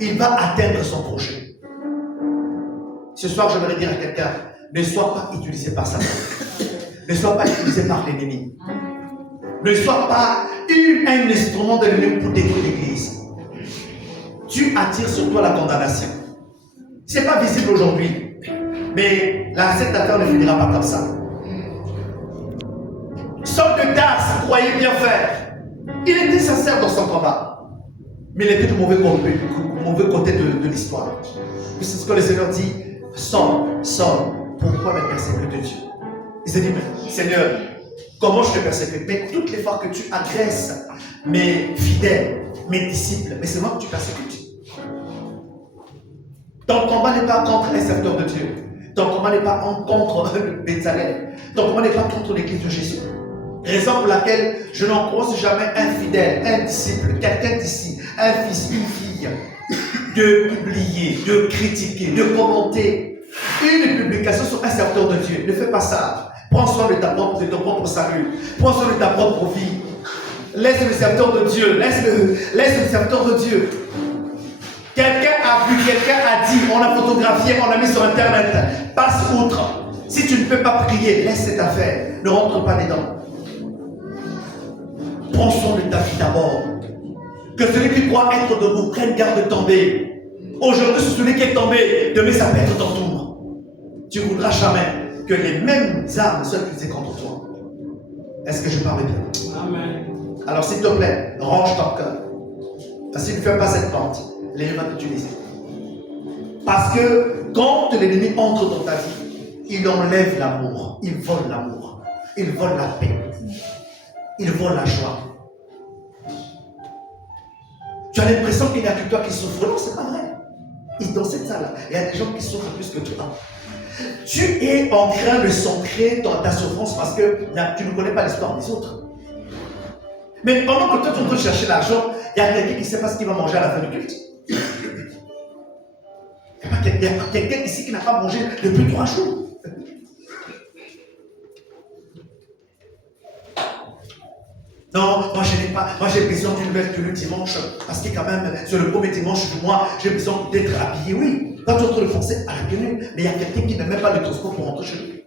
il va atteindre son projet. Ce soir, j'aimerais dire à quelqu'un, ne sois pas utilisé par Satan. Ne sois pas utilisé par l'ennemi. Ne sois pas un instrument de l'ennemi pour détruire l'église. Tu attires sur toi la condamnation. Ce n'est pas visible aujourd'hui. Mais là, cette affaire ne finira pas comme ça. Saul de Tarse croyait bien faire. Il était sincère dans son combat. Mais il était du mauvais côté de l'histoire. C'est ce que le Seigneur dit. Saul, pourquoi me persécutes Dieu? Il s'est dit, mais Seigneur, comment je te persécute? Mais toutes les fois que tu agresses mes fidèles, mes disciples, mais c'est moi que tu persécutes. Ton combat n'est pas contre un serviteur de Dieu. Ton combat n'est pas contre le Bézalel. Ton combat n'est pas contre l'église de Jésus. Raison pour laquelle je n'encourage jamais un fidèle, un disciple, quelqu'un d'ici, un fils, une fille, de publier, de critiquer, de commenter une publication sur un serviteur de Dieu. Ne fais pas ça. Prends soin de ton propre salut. Prends soin de ta propre vie. Laisse le serviteur de Dieu. Laisse le serviteur de Dieu. Quelqu'un a vu, quelqu'un a dit, on a photographié, on a mis sur internet. Passe outre. Si tu ne peux pas prier, laisse cette affaire. Ne rentre pas dedans. Prends soin de ta vie d'abord. Que celui qui croit être debout prenne garde de tomber. Aujourd'hui, celui qui est tombé, demain ça peut être ton tour. Tu ne voudras jamais que les mêmes armes soient utilisées contre toi. Est-ce que je parle bien? Amen. Alors s'il te plaît, range ton cœur. Parce que si tu ne fais pas cette porte, l'ennemi va t'utiliser. Parce que quand l'ennemi entre dans ta vie, il enlève l'amour, il vole l'amour, il vole la paix, il vole la joie. Tu as l'impression qu'il n'y a que toi qui souffres. Non, c'est pas vrai. Dans cette salle-là, il y a des gens qui souffrent plus que toi. Tu es en train de s'ancrer dans ta souffrance parce que tu ne connais pas l'histoire des autres. Mais pendant que toi tu es en train de chercher l'argent, il y a quelqu'un qui ne sait pas ce qu'il va manger à la fin du culte. Il y a quelqu'un ici qui n'a pas mangé depuis 3 jours. Non, moi je n'ai pas, moi j'ai besoin d'une belle tenue dimanche, parce que quand même, sur le premier dimanche du mois, j'ai besoin d'être habillé, oui. Pas tout le forcer à la tenue, mais il y a quelqu'un qui n'a même pas le transport pour rentrer chez lui.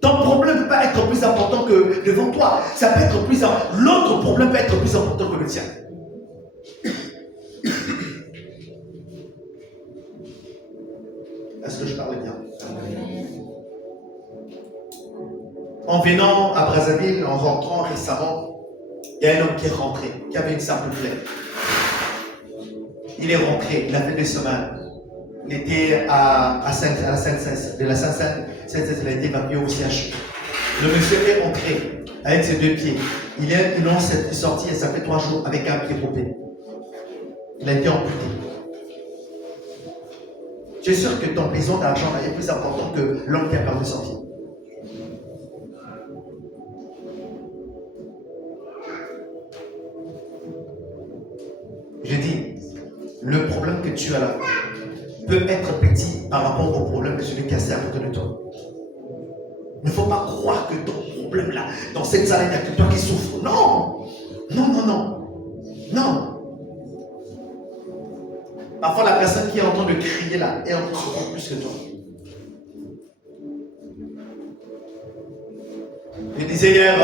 Ton problème ne peut pas être plus important que devant toi. Ça peut être plus important. L'autre problème peut être plus important que le tien. Est-ce que je parle bien? En venant à Brazzaville, en rentrant récemment, il y a un homme qui est rentré, qui avait une simple plaie. Il est rentré, il a fait 2 semaines. Il était à la Sainte-Cèce. De la Sainte-Cèce, il a été évacué au CHU. Le monsieur est rentré avec ses 2 pieds. Il est sorti et ça fait 3 jours avec un pied coupé. Il a été amputé. Tu es sûr que ton besoin d'argent est plus important que l'homme qui a perdu son pied. Je dis, le problème que tu as là peut être petit par rapport au problème de celui qui est assis à côté de toi. Il ne faut pas croire que ton problème là, dans cette salle, il n'y a que toi qui souffre. Non! Non! Parfois, la personne qui est en train de crier là est en train de souffrir plus que toi. Je disais hier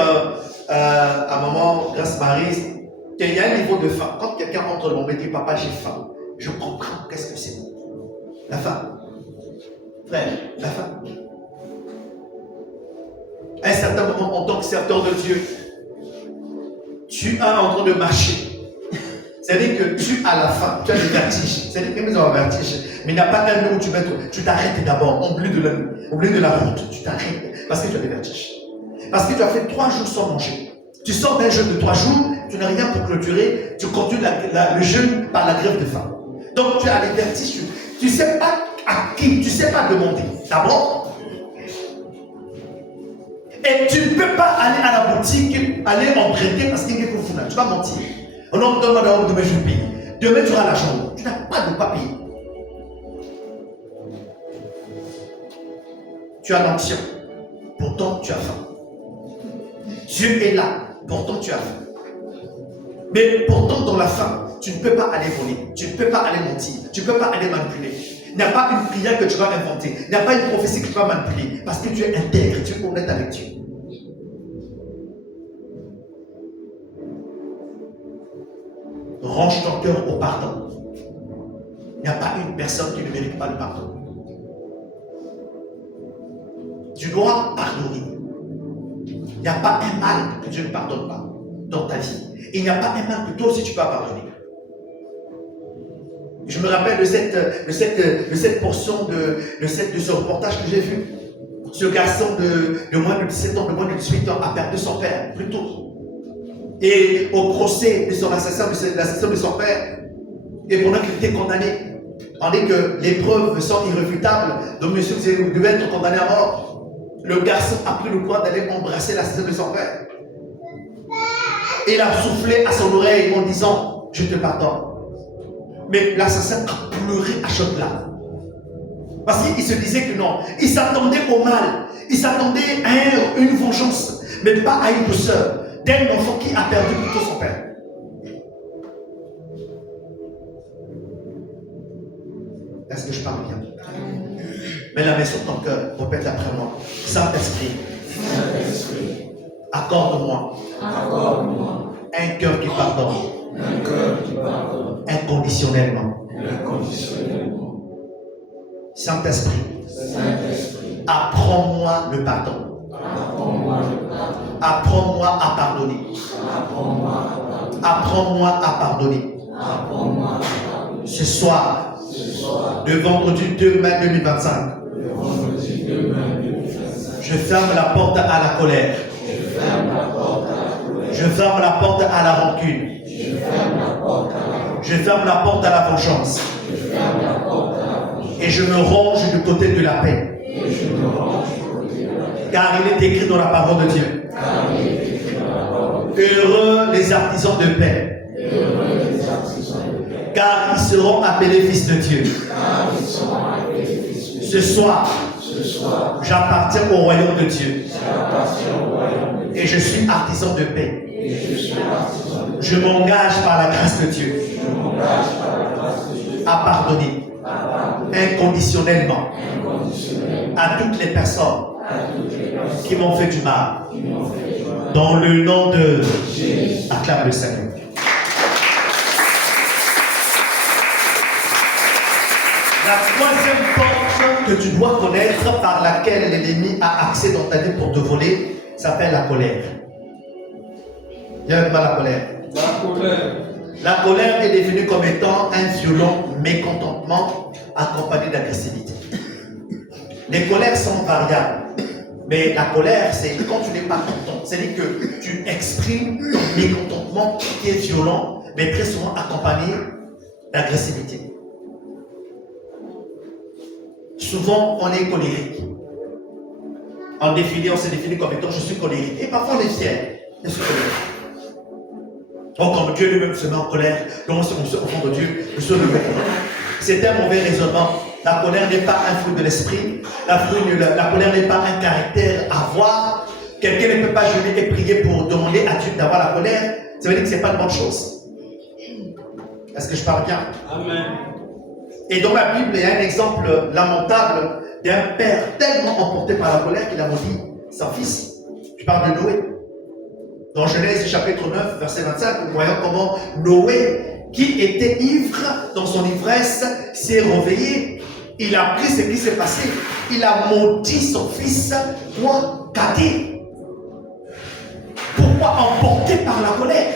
à maman, grâce Marie, qu'il y a un niveau de faim. Quand quelqu'un entre dans mon dit papa, j'ai faim, je comprends qu'est-ce que c'est. La faim. Frère, la faim. À un certain moment, en tant que serviteur de Dieu, tu es en train de marcher. C'est-à-dire que tu as la faim, tu as le vertige. C'est-à-dire que nous avons un vertige. Mais il n'y a pas un lieu où tu t'arrêtes d'abord. Au milieu de la route, tu t'arrêtes. Parce que tu as le vertige. Parce que tu as fait 3 jours sans manger. Tu sors d'un jeûne de 3 jours, tu n'as rien pour clôturer, tu continues le jeûne par la grève de faim. Donc tu as les vertiges, tu ne sais pas à qui, tu ne sais pas demander. D'abord. Et tu ne peux pas aller à la boutique, aller emprunter parce qu'il y a quelque chose. Tu vas mentir. Oh non, donne-moi d'abord, demain je vais payer. Demain tu auras l'argent. Tu n'as pas de quoi payer. Tu as l'onction. Pourtant tu as faim. Dieu est là. Pourtant tu as faim. Mais pourtant dans la faim, tu ne peux pas aller voler, tu ne peux pas aller mentir, tu ne peux pas aller manipuler. Il n'y a pas une prière que tu vas inventer, il n'y a pas une prophétie que tu vas manipuler, parce que tu es intègre, tu es honnête avec Dieu. Range ton cœur au pardon. Il n'y a pas une personne qui ne mérite pas le pardon. Tu dois pardonner. Il n'y a pas un mal que Dieu ne pardonne pas dans ta vie. Il n'y a pas un mal que toi aussi tu peux pardonner. Je me rappelle de cette portion de ce reportage que j'ai vu. Ce garçon de moins de 17 ans, de moins de 18 ans a perdu son père plus tôt. Et au procès de son assassin, de l'assassin de son père, et pendant qu'il était condamné, on dit que les preuves sont irréfutables, donc monsieur devait être condamné à mort. Le garçon a pris le courage d'aller embrasser l'assassin de son père. Et il a soufflé à son oreille en disant, je te pardonne. Mais l'assassin a pleuré à chaudes larmes. Parce qu'il se disait que non, il s'attendait au mal, il s'attendait à une vengeance, mais pas à une douceur d'un enfant qui a perdu plutôt son père. Est-ce que je parle bien? Mets la main sur ton cœur, répète après moi. Saint-Esprit, accorde-moi un cœur qui pardonne, inconditionnellement. Saint-Esprit, apprends-moi le pardon. Apprends-moi à pardonner. Apprends-moi à pardonner. Ce soir, le vendredi 2 mai 2025, je ferme la porte à la colère. Je ferme la porte à la rancune. Je ferme la porte à la vengeance. Et je me range du côté de la paix. Car il est écrit dans la parole de Dieu. Heureux les artisans de paix. Car ils seront appelés fils de Dieu. Ce soir, j'appartiens au royaume de Dieu. Et je suis artisan de paix. Je m'engage par la grâce de Dieu à pardonner inconditionnellement à toutes les personnes qui m'ont fait du mal. Dans le nom de Jésus, acclame le Seigneur. La troisième porte que tu dois connaître par laquelle l'ennemi a accès dans ta vie pour te voler s'appelle la colère. Il y a même pas la colère. La colère est devenue comme étant un violent mécontentement accompagné d'agressivité. Les colères sont variables. Mais la colère, c'est quand tu n'es pas content. C'est-à-dire que tu exprimes ton mécontentement qui est violent, mais très souvent accompagné d'agressivité. Souvent, on est colérique. On se définit comme étant je suis colérique. Et parfois, on est fier. Je suis colérique. Oh, comme Dieu lui-même se met en colère, comment se au fond de Dieu, je suis le même. C'est un mauvais raisonnement. La colère n'est pas un fruit de l'esprit. La colère n'est pas un caractère à voir. Quelqu'un ne peut pas jeûner et prier pour demander à Dieu d'avoir la colère. Ça veut dire que ce n'est pas une bonne chose. Est-ce que je parle bien? Amen. Et dans la Bible, il y a un exemple lamentable d'un père tellement emporté par la colère qu'il a maudit son fils. Je parle de Noé. Dans Genèse chapitre 9, verset 25, nous voyons comment Noé, qui était ivre dans son ivresse, s'est réveillé. Il a appris ce qui s'est passé. Il a maudit son fils, quoi? Cadet. Pourquoi emporté par la colère?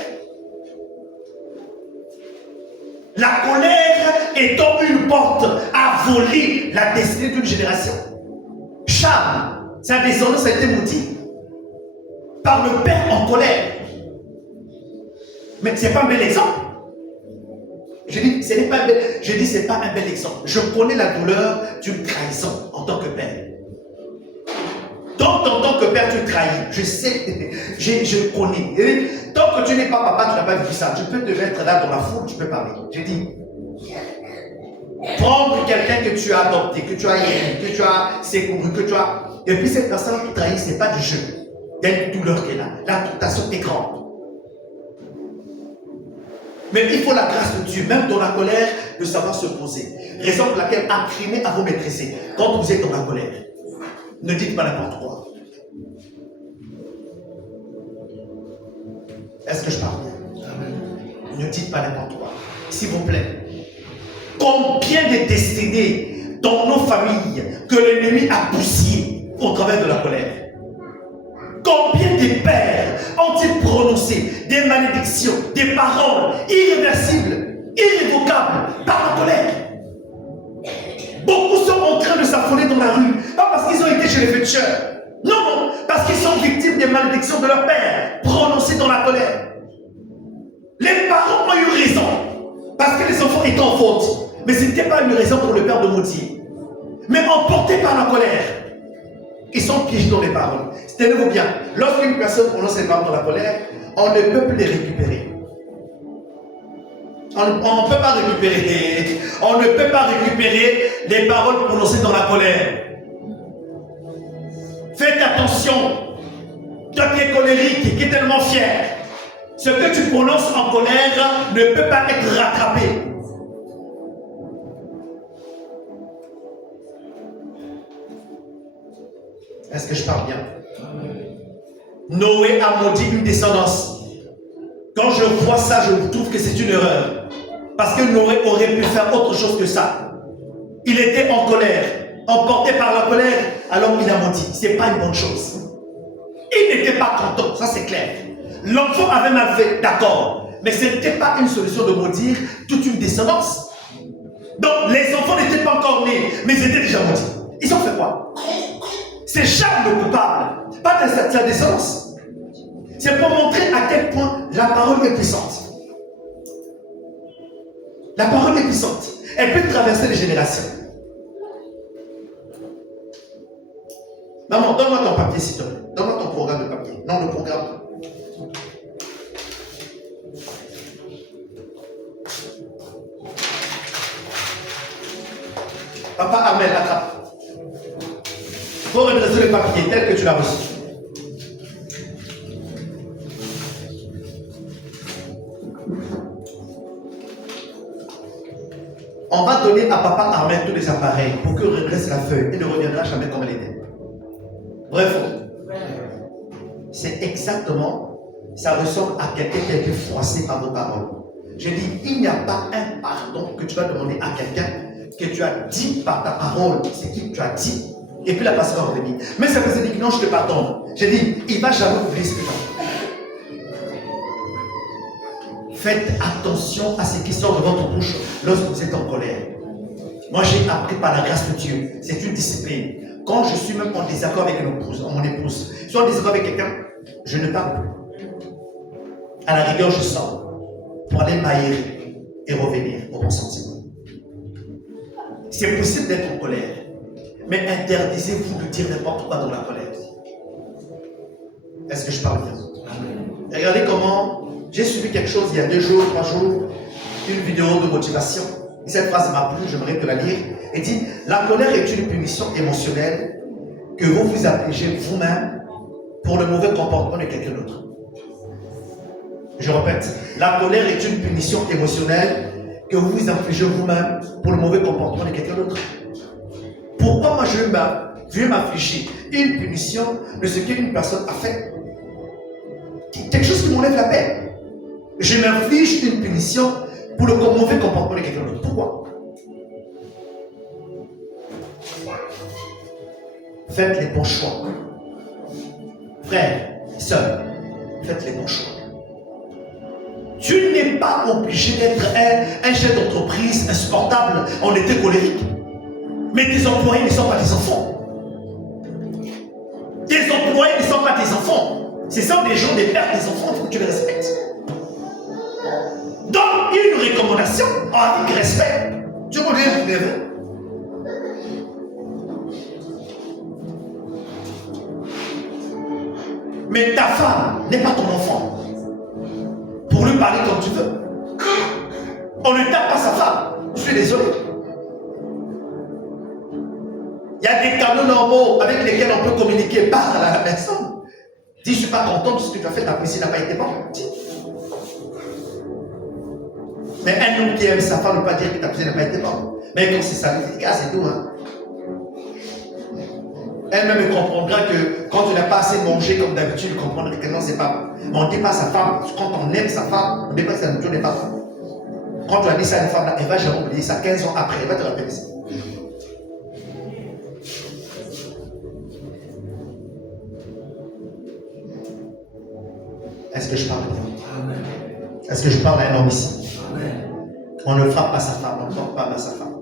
La colère étant une porte à voler la destinée d'une génération. Cham, sa descendance a été maudite par le père en colère. Mais ce n'est pas un bel exemple. Je dis, ce n'est pas un bel exemple. Je connais la douleur d'une trahison en tant que père. Donc, en tant que père, tu trahis. Je sais, je connais. Tant que tu n'es pas papa, tu n'as pas vécu ça. Tu peux te mettre là dans la foule, tu peux parler. Je dis, prendre quelqu'un que tu as adopté, que tu as aimé, que tu as secouru, que tu as... Et puis cette personne qui trahit, ce n'est pas du jeu. Il y a une douleur qui est là. La tentation est grande. Mais il faut la grâce de Dieu, même dans la colère, de savoir se poser. Raison pour laquelle apprenez à vous maîtriser. Quand vous êtes dans la colère, ne dites pas n'importe quoi. Est-ce que je parle bien? Ne dites pas n'importe quoi. S'il vous plaît. Combien de destinées dans nos familles que l'ennemi a poussées au travers de la colère? Combien de pères ont-ils prononcé des malédictions, des paroles irréversibles, irrévocables par la colère? Beaucoup sont en train de s'affoler dans la rue, pas parce qu'ils ont été chez les féticheurs. Non, non, parce qu'ils sont victimes des malédictions de leur père, prononcées dans la colère. Les parents ont eu raison, parce que les enfants étaient en faute. Mais ce n'était pas une raison pour le père de maudire. Mais emportés par la colère, ils sont piégés dans les paroles. Tenez-vous bien, lorsqu'une personne prononce ses paroles dans la colère, on ne peut plus les récupérer. On ne peut pas récupérer. On ne peut pas récupérer les paroles prononcées dans la colère. Faites attention. Toi qui es colérique, qui es tellement fier, ce que tu prononces en colère ne peut pas être rattrapé. Est-ce que je parle bien? Noé a maudit une descendance. Quand je vois ça, je trouve que c'est une erreur. Parce que Noé aurait pu faire autre chose que ça. Il était en colère, emporté par la colère, alors il a maudit. Ce n'est pas une bonne chose. Il n'était pas content, ça c'est clair. L'enfant avait mal fait, d'accord. Mais ce n'était pas une solution de maudire toute une descendance. Donc les enfants n'étaient pas encore nés, mais ils étaient déjà maudits. Ils ont fait quoi? C'est Cham le coupable, pas de sa descendance. C'est pour montrer à quel point la parole est puissante. La parole est puissante. Elle peut traverser les générations. Maman, donne-moi ton papier, s'il te plaît. Donne-moi ton programme de papier. Non, le programme. Papa Amel, attrape. Il faut redresser le papier tel que tu l'as reçu. On va donner à Papa Armel tous les appareils pour qu'il redresse la feuille et ne reviendra jamais comme elle était. Vrai ou faux? C'est exactement, ça ressemble à quelqu'un qui a été froissé par vos paroles. Je dis, il n'y a pas un pardon que tu vas demander à quelqu'un que tu as dit par ta parole, c'est qui tu as dit, et puis la personne va revenir. Mais ça veut dire que non, je te pardonne. Je dis, il ne va jamais oublier ce que tu as fait. Faites attention à ce qui sort de votre bouche lorsque vous êtes en colère. Moi, j'ai appris par la grâce de Dieu. C'est une discipline. Quand je suis même en désaccord avec mon épouse, soit en désaccord avec quelqu'un, je ne parle plus. À la rigueur, je sors pour aller m'aérer et revenir au bon sentiment. C'est possible d'être en colère, mais interdisez-vous de dire n'importe quoi dans la colère. Est-ce que je parle bien? Regardez comment j'ai suivi quelque chose il y a 2 jours, 3 jours, une vidéo de motivation. Et cette phrase m'a plu, j'aimerais te la lire. Elle dit, la colère est une punition émotionnelle que vous vous affligez vous-même pour le mauvais comportement de quelqu'un d'autre. Je répète, la colère est une punition émotionnelle que vous vous infligez vous-même pour le mauvais comportement de quelqu'un d'autre. Pourquoi moi je vais m'affliger une punition de ce qu'une personne a fait? Quelque chose qui m'enlève la paix. Je m'inflige une punition pour le mauvais comportement de quelqu'un d'autre. Pourquoi? Faites les bons choix. Frères, sœurs, faites les bons choix. Tu n'es pas obligé d'être un chef d'entreprise insupportable en été colérique. Mais tes employés ne sont pas tes enfants. Tes employés ne sont pas tes enfants. Ce sont des gens, des pères, des enfants, il faut que tu les respectes. Donne une recommandation avec respect. Tu connais les neveux. Mais ta femme n'est pas ton enfant. Pour lui parler comme tu veux. On ne tape pas sa femme. Je suis désolé. Il y a des canaux normaux avec lesquels on peut communiquer. Parle à la personne. Dis, je ne suis pas content de ce que tu as fait, ta piscine n'a pas été bonne. Dis. Mais un homme qui aime sa femme ne peut pas dire que ta cuisine n'a pas été bonne. Mais quand c'est ça, c'est tout. Hein. Elle-même comprendra que quand tu n'as pas assez mangé comme d'habitude, elle comprendra que non, c'est pas bon. Mais on ne dit pas à sa femme, quand on aime sa femme, on ne dit pas que sa nourriture n'est pas bonne. Quand tu as dit ça à une femme, là, elle va jamais oublier ça 15 ans après, elle va te rappeler ça. Est-ce que je parle de vous? Est-ce que je parle à un homme ici? On ne frappe pas sa femme, on ne porte pas à sa femme.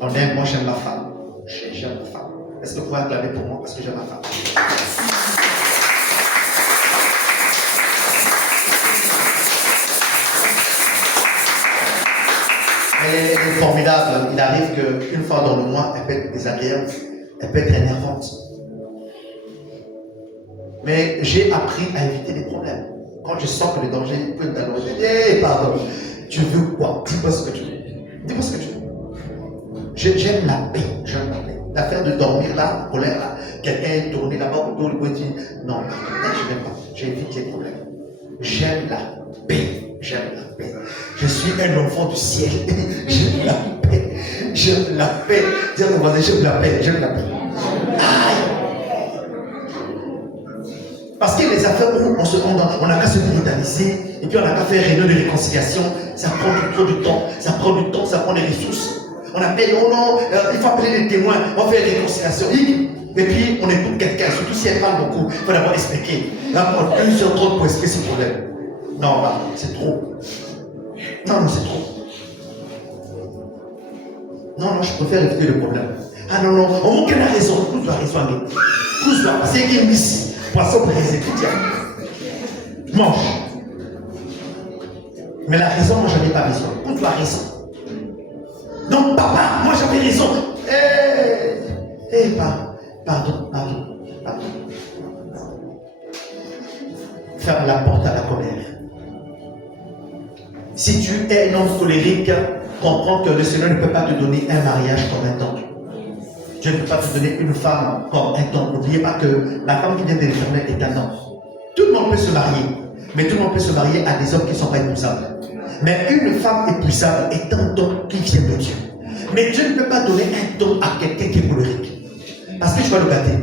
On aime, moi j'aime ma femme. J'aime ma femme. Est-ce que vous pouvez acclamer pour moi parce que j'aime ma femme? Elle est formidable. Il arrive qu'une fois dans le mois, elle peut être désagréable, elle peut être énervante. Mais j'ai appris à éviter les problèmes. Quand je sens que le danger peut être dans je dis, hey, pardon, tu veux quoi? Dis-moi ce que tu veux. Dis-moi ce que tu veux. J'aime la paix. J'aime la paix. L'affaire de dormir là, colère là, quelqu'un est tourné là-bas autour, le point dit, non, je n'aime pas. J'évite les problèmes. J'aime la paix. J'aime la paix. Je suis un enfant du ciel. J'aime la paix. J'aime la paix. Dis à ton voisin, j'aime la paix. J'aime la paix. Aïe. Parce que les affaires où on n'a qu'à se brutaliser et puis on n'a qu'à faire réunion de réconciliation, ça prend trop de temps, ça prend du temps, ça prend des ressources. On appelle, oh non, il faut appeler les témoins, on fait une réconciliation. Et puis on écoute quelqu'un, surtout si elle parle beaucoup, il faut d'abord expliquer. Là, on prend 1 sur 30 pour expliquer ce problème. Non, bah, c'est trop. Non, c'est trop. Non, je préfère éviter le problème. Ah non, on manque la raison, tous doit raisonner. Tous doit passer qu'il y a une mission. Poisson braisé, mange. Mais la raison, moi j'avais pas raison. Où tu as raison? Donc papa, moi j'avais raison. Pardon. Ferme la porte à la colère. Si tu es un homme colérique, comprends que le Seigneur ne peut pas te donner un mariage comme un temple. Dieu ne peut pas te donner une femme comme un temple. N'oubliez pas que la femme qui vient de l'Éternel est un homme. Tout le monde peut se marier, mais tout le monde peut se marier à des hommes qui ne sont pas épousables. Mais une femme épousable est un don qui vient de Dieu. Mais Dieu ne peut pas donner un don à quelqu'un qui est colérique. Parce que tu vas le gâter.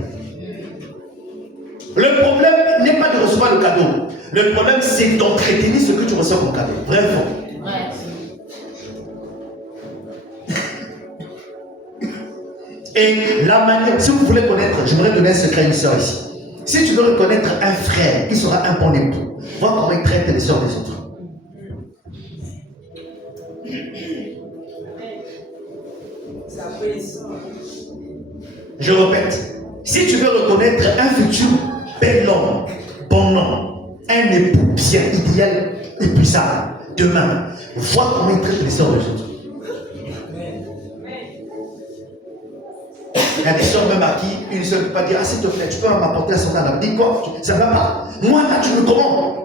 Le problème n'est pas de recevoir le cadeau. Le problème, c'est d'entretenir ce que tu reçois comme cadeau. Vrai ou faux? Et la manière, si vous voulez connaître, j'aimerais donner un secret à une soeur ici. Si tu veux reconnaître un frère qui sera un bon époux, vois comment il traite les soeurs des autres. Je répète, si tu veux reconnaître un futur bel homme, bon homme, un époux bien idéal, épuisable, demain, vois comment il traite les soeurs des autres. Il y a des soeurs même à qui une seule ne peut pas dire, ah s'il te plaît, tu peux m'apporter à son âme. Dis quoi? Ça ne va pas. Moi là, tu me commandes.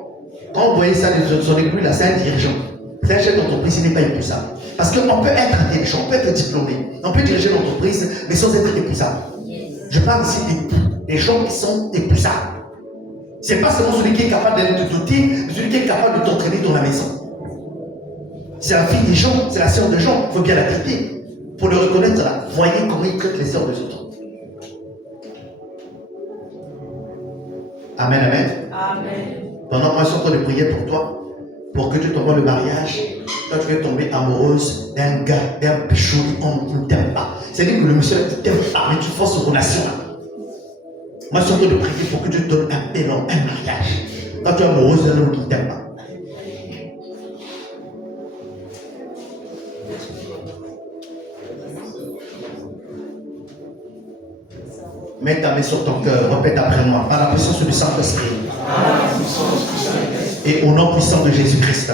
Quand vous voyez ça, son époux là, c'est un dirigeant. C'est un chef d'entreprise, il n'est pas épousable. Parce qu'on peut être intelligent, on peut être diplômé, on peut diriger l'entreprise, mais sans être épousable. Je parle ici des gens qui sont épousables. Ce n'est pas seulement celui qui est capable de te doter, mais celui qui est capable de t'entraîner dans la maison. C'est la fille des gens, c'est la sœur des gens, il faut bien la traiter. Pour le reconnaître là, voyez comment il traite les sœurs des autres. Amen, amen. Amen. Pendant moi, je suis en train de prier pour toi, pour que tu t'envoies le mariage. Toi, tu vas tomber amoureuse d'un gars, d'un joli homme qui ne t'aime pas. C'est-à-dire que le monsieur ne t'aime pas, mais tu forces une relation. Moi, je suis en train de prier pour que Dieu te donne un bel homme, un mariage. Toi, tu es amoureuse d'un homme qui ne t'aime pas. Mets ta main sur ton cœur, répète après moi, par la puissance du Saint-Esprit. Et au nom puissant de Jésus-Christ.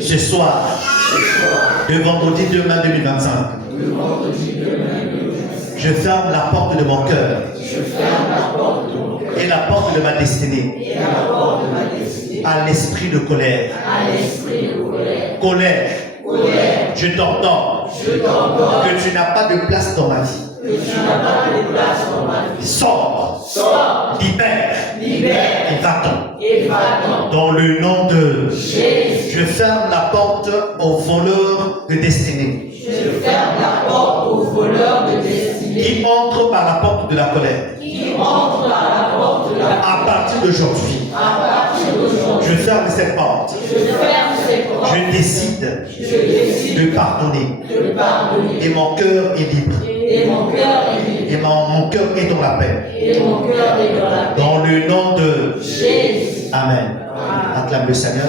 Ce soir, le vendredi 2 mai 2025, je ferme la porte de mon cœur et la porte de ma destinée à l'esprit de colère. Colère, je t'entends que tu n'as pas de place dans ma vie. Sors. Libère. Et va-t'en. Dans le nom de Jésus. Je ferme la porte aux voleurs de destinée. Qui entre par la porte de la colère. À partir d'aujourd'hui. Je ferme cette porte. Je décide de pardonner. Et mon cœur est libre. Et mon cœur est dans la paix. Dans le nom de Jésus. Amen. Acclame le Seigneur.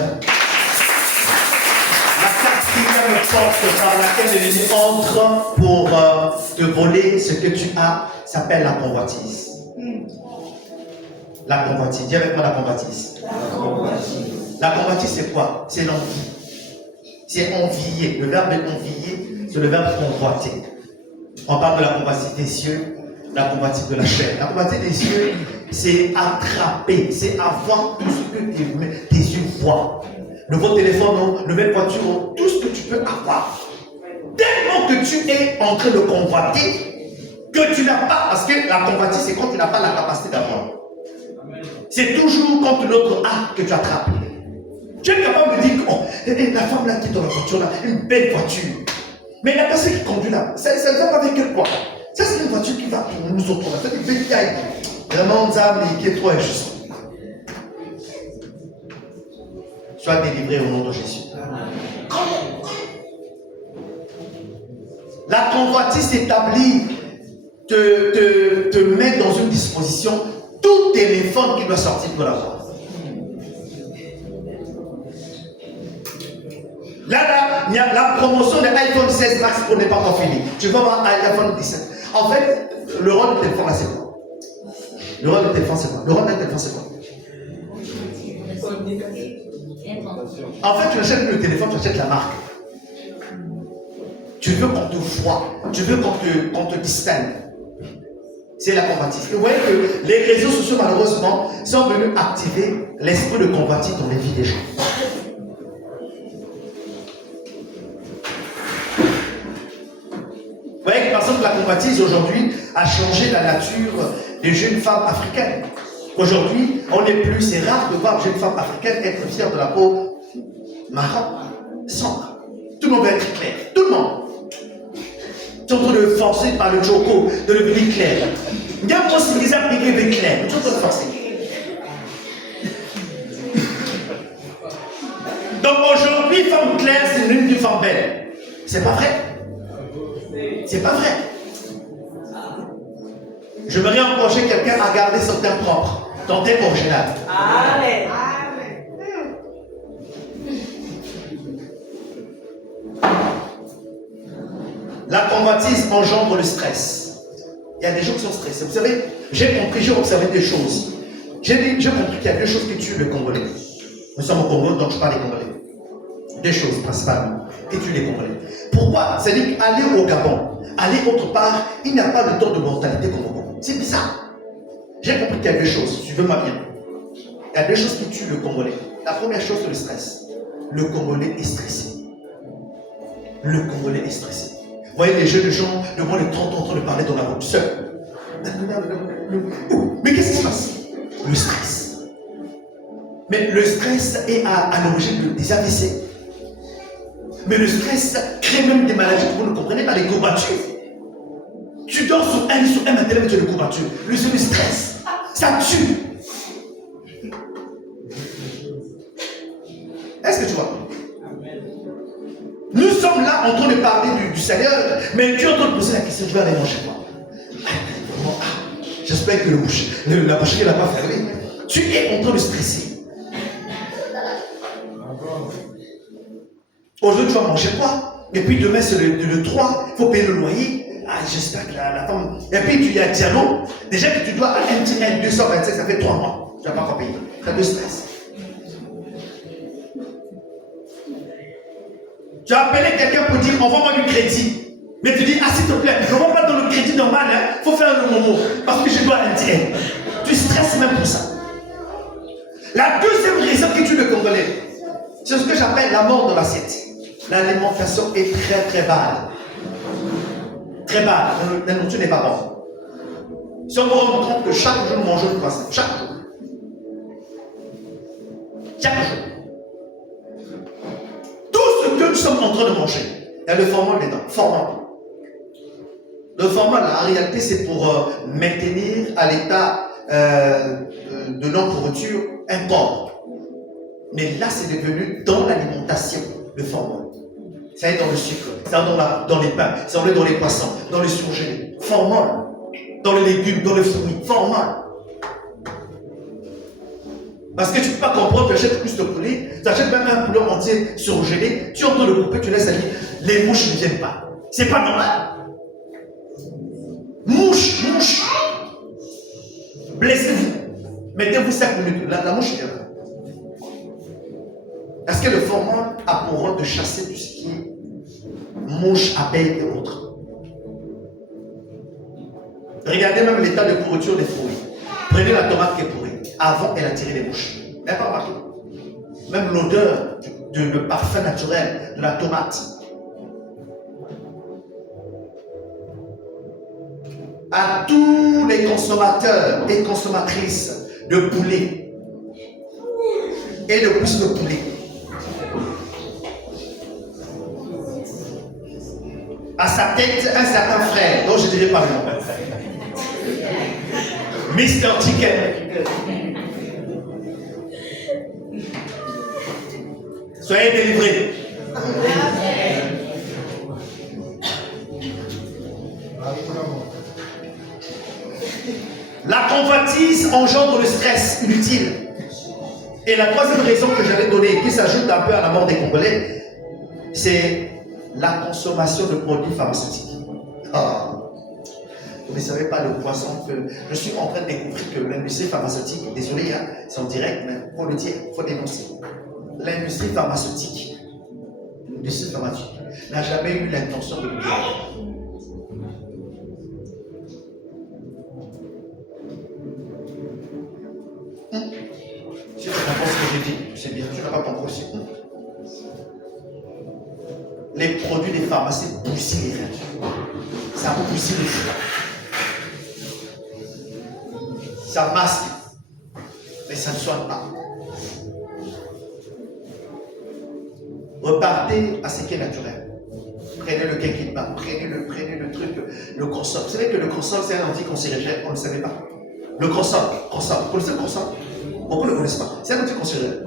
La quatrième porte par laquelle l'ennemi entre pour te voler ce que tu as s'appelle la convoitise. La convoitise. Dis avec moi la convoitise. La convoitise, c'est quoi? C'est l'envie. C'est envier. Le verbe envier, c'est le verbe convoiter. On parle de la convoitise des cieux, la convoitise de la chair. La convoitise des cieux, c'est attraper, c'est avoir tout ce que tes yeux voient. Le nouveau téléphone, nouvelle voiture, tout ce que tu peux avoir. Tellement que tu es en train de convoiter, que tu n'as pas, parce que la convoitise, c'est quand tu n'as pas la capacité d'avoir. C'est toujours contre l'autre acte que tu attrapes. Tu es capable de dire, oh, la femme là qui est dans la voiture, là, une belle voiture. Mais la personne qui conduit là, ça ne va pas avec elle quoi. Ça c'est une voiture qui va pour nous autres. C'est une belle taille. Vraiment, Nzam, qui est trop injuste. Sois délivré au nom de Jésus. La convoitise s'établit, te met dans une disposition. Tout téléphone qui doit sortir pour l'avoir. Là, il y a la promotion de l'iPhone 16 Max pour ne pas encore fini. Tu vas avoir un iPhone 17. En fait, le rôle du téléphone, là, c'est quoi? Le rôle du téléphone, c'est quoi? Le rôle d'un téléphone, c'est quoi? En fait, tu n'achètes plus le téléphone, tu achètes la marque. Tu veux qu'on te voie. Tu veux qu'on te distingue. C'est la convoitise. Vous voyez que les réseaux sociaux, malheureusement, sont venus activer l'esprit de convoitise dans les vies des gens. Vous voyez que par exemple, la convoitise aujourd'hui a changé la nature des jeunes femmes africaines. Aujourd'hui, on n'est plus, c'est rare de voir une jeune femme africaine être fière de la peau marron, sombre. Tout le monde veut être clair. Tout le monde. Tu es en train de forcer par le Joko de devenir clair. Il y a aussi des appliqués clairs. Tu es en train de forcer. Donc aujourd'hui, femme claire, c'est l'une d'une femme belle. C'est pas vrai. C'est pas vrai. Je voudrais encourager quelqu'un à garder son teint propre, ton teint original. Amen. La convoitise engendre le stress. Il y a des gens qui sont stressés. Vous savez, j'ai observé des choses. J'ai compris qu'il y a deux choses qui tuent le Congolais. Nous sommes au Congo, donc je parle des Congolais. Deux choses principalement qui tuent les Congolais. Pourquoi? C'est-à-dire qu'aller au Gabon, aller autre part, il n'y a pas de taux de mortalité comme au Congo. C'est bizarre. J'ai compris qu'il y a deux choses. Suivez-moi bien. Il y a deux choses qui tuent le Congolais. La première chose, c'est le stress. Le Congolais est stressé. Le Congolais est stressé. Vous voyez les jeunes gens de moins de 30 ans en train de parler dans la route seul. Mais qu'est-ce qui se passe? Le stress. Mais le stress est à l'origine des AVC. Mais le stress crée même des maladies que vous ne comprenez pas, les courbatures. Tu dors sur un matériel, mais tu as des courbatures. Le stress, ça tue. Est-ce que tu vois? Nous sommes là en train de parler du Seigneur, mais tu es en train de poser la question, je vais aller manger quoi? J'espère que la boucherie n'a pas fermé. Tu es en train de stresser. Aujourd'hui, tu vas manger quoi? Et puis demain, c'est le 3, il faut payer le loyer. Ah, j'espère que la femme. Et puis tu y as Diallo. Déjà que tu dois à MTN 225, ça fait 3 mois. Tu n'as pas encore payé. Tu as de stress. Tu as appelé quelqu'un pour dire envoie-moi du crédit. Mais tu dis, ah s'il te plaît, ne va pas dans le crédit normal, il faut faire le moment. Parce que je dois MTN. Tu stresses même pour ça. La deuxième raison que tu le Congolais, c'est ce que j'appelle la mort de l'assiette. L'alimentation est très très basse. très bas, la nourriture n'est pas bonne. Si on me rend compte que chaque jour nous mangeons du poisson, chaque jour. Chaque jour. Tout ce que nous sommes en train de manger, il y a le formol dedans. Formol. Le formol, en réalité, c'est pour maintenir à l'état de non-nourriture un corps. Mais là, c'est devenu dans l'alimentation, le formol. Ça est dans le sucre, ça est dans les pains, ça est dans les poissons, dans les surgelés. Formol. Dans les légumes, dans les fruits. Formol. Parce que tu ne peux pas comprendre, tu achètes plus de poulet, tu achètes même un poulet entier surgelé, tu es en train de le couper, tu laisses aller, les mouches ne viennent pas. C'est pas normal. Mouche. Blessez-vous. Mettez-vous 5 minutes, la mouche vient. Parce que le formol a pour rôle de chasser tout ce qui est mouche, abeilles et autres. Regardez même l'état de pourriture des fruits. Prenez la tomate qui est pourrie. Avant, elle a tiré les mouches. Vous n'avez pas remarqué? Même l'odeur, le parfum naturel de la tomate. À tous les consommateurs et consommatrices de poulet et de plus de poulet, à sa tête un certain frère dont je ne dirai pas le nom, Mr. Chicken. Soyez délivrés. La convoitise engendre le stress inutile. Et la troisième raison que j'allais donner, qui s'ajoute un peu à la mort des Congolais, c'est la consommation de produits pharmaceutiques. Vous ne savez pas le poisson que je suis en train de découvrir que l'industrie pharmaceutique, désolé, hein, c'est en direct, mais il faut le dire, il faut dénoncer. L'industrie pharmaceutique n'a jamais eu l'intention de le dire. Si tu comprends ce que j'ai dit, c'est bien, tu n'as pas compris aussi. Les produits des pharmacies bousillent les reins. Ça bousille les reins. Ça masque, mais ça ne soigne pas. Repartez à ce qui est naturel. Prenez le quinquilpa, prenez le truc, le consol. Vous savez que le consol, c'est un anticancérigène, on ne le savait pas. Le consol, vous connaissez le consol? Beaucoup ne le connaissent pas. C'est un anticancérigène.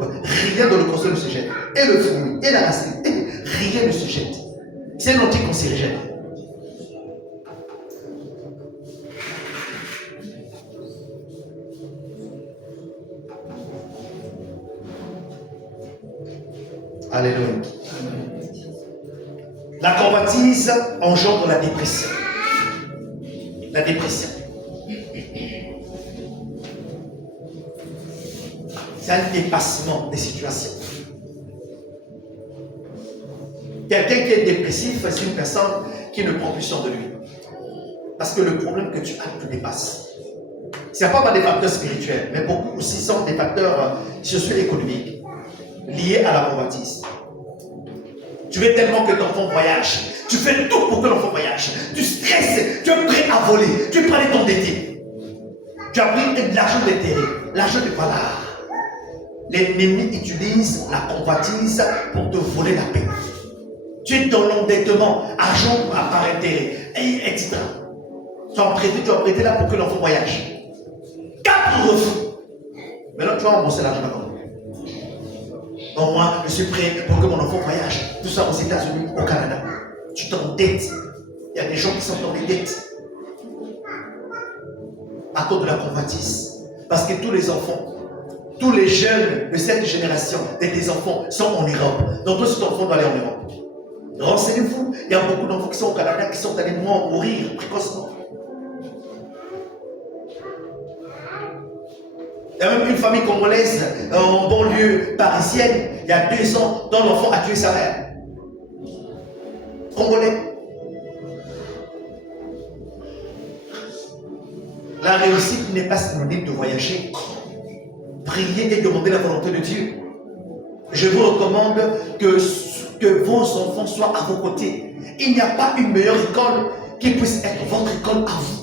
Rien dans le consol ne se jette. Et le fruit, et la racine, rien ne se jette. C'est un anticancérigène. Alléluia. La convoitise engendre la dépression. La dépression. C'est un dépassement des situations. Quelqu'un qui est dépressif, c'est une personne qui ne prend plus soin de lui. Parce que le problème que tu as te dépasse. Ce n'est pas des facteurs spirituels, mais beaucoup aussi sont des facteurs socio-économiques liés à la convoitise. Tu veux tellement que ton enfant voyage. Tu fais tout pour que l'enfant voyage. Tu stresses, tu es prêt à voler, tu es prêt à t'endetter. Tu as pris de l'argent déterré, l'argent de voilà. L'ennemi utilise la convoitise pour te voler la paix. Tu es dans l'endettement, argent par intérêt, etc. Tu as prêté là pour que l'enfant voyage. 4 refus. Maintenant, tu vas rembourser l'argent d'abord. Donc moi, je suis prêt pour que mon enfant voyage. Tout ça aux États-Unis, au Canada. Tu t'endettes. Il y a des gens qui sont dans les dettes. À cause de la convoitise. Parce que tous les enfants, tous les jeunes de cette génération, des enfants, sont en Europe. Donc tous ces enfants doivent aller en Europe. Renseignez-vous, il y a beaucoup d'enfants qui sont au Canada qui sont allés mourir précocement. Il y a même une famille congolaise en banlieue parisienne, il y a 2 ans, dont l'enfant a tué sa mère. Congolais. La réussite n'est pas synonyme de voyager. Priez et demandez la volonté de Dieu. Je vous recommande que vos enfants soient à vos côtés. Il n'y a pas une meilleure école qui puisse être votre école à vous.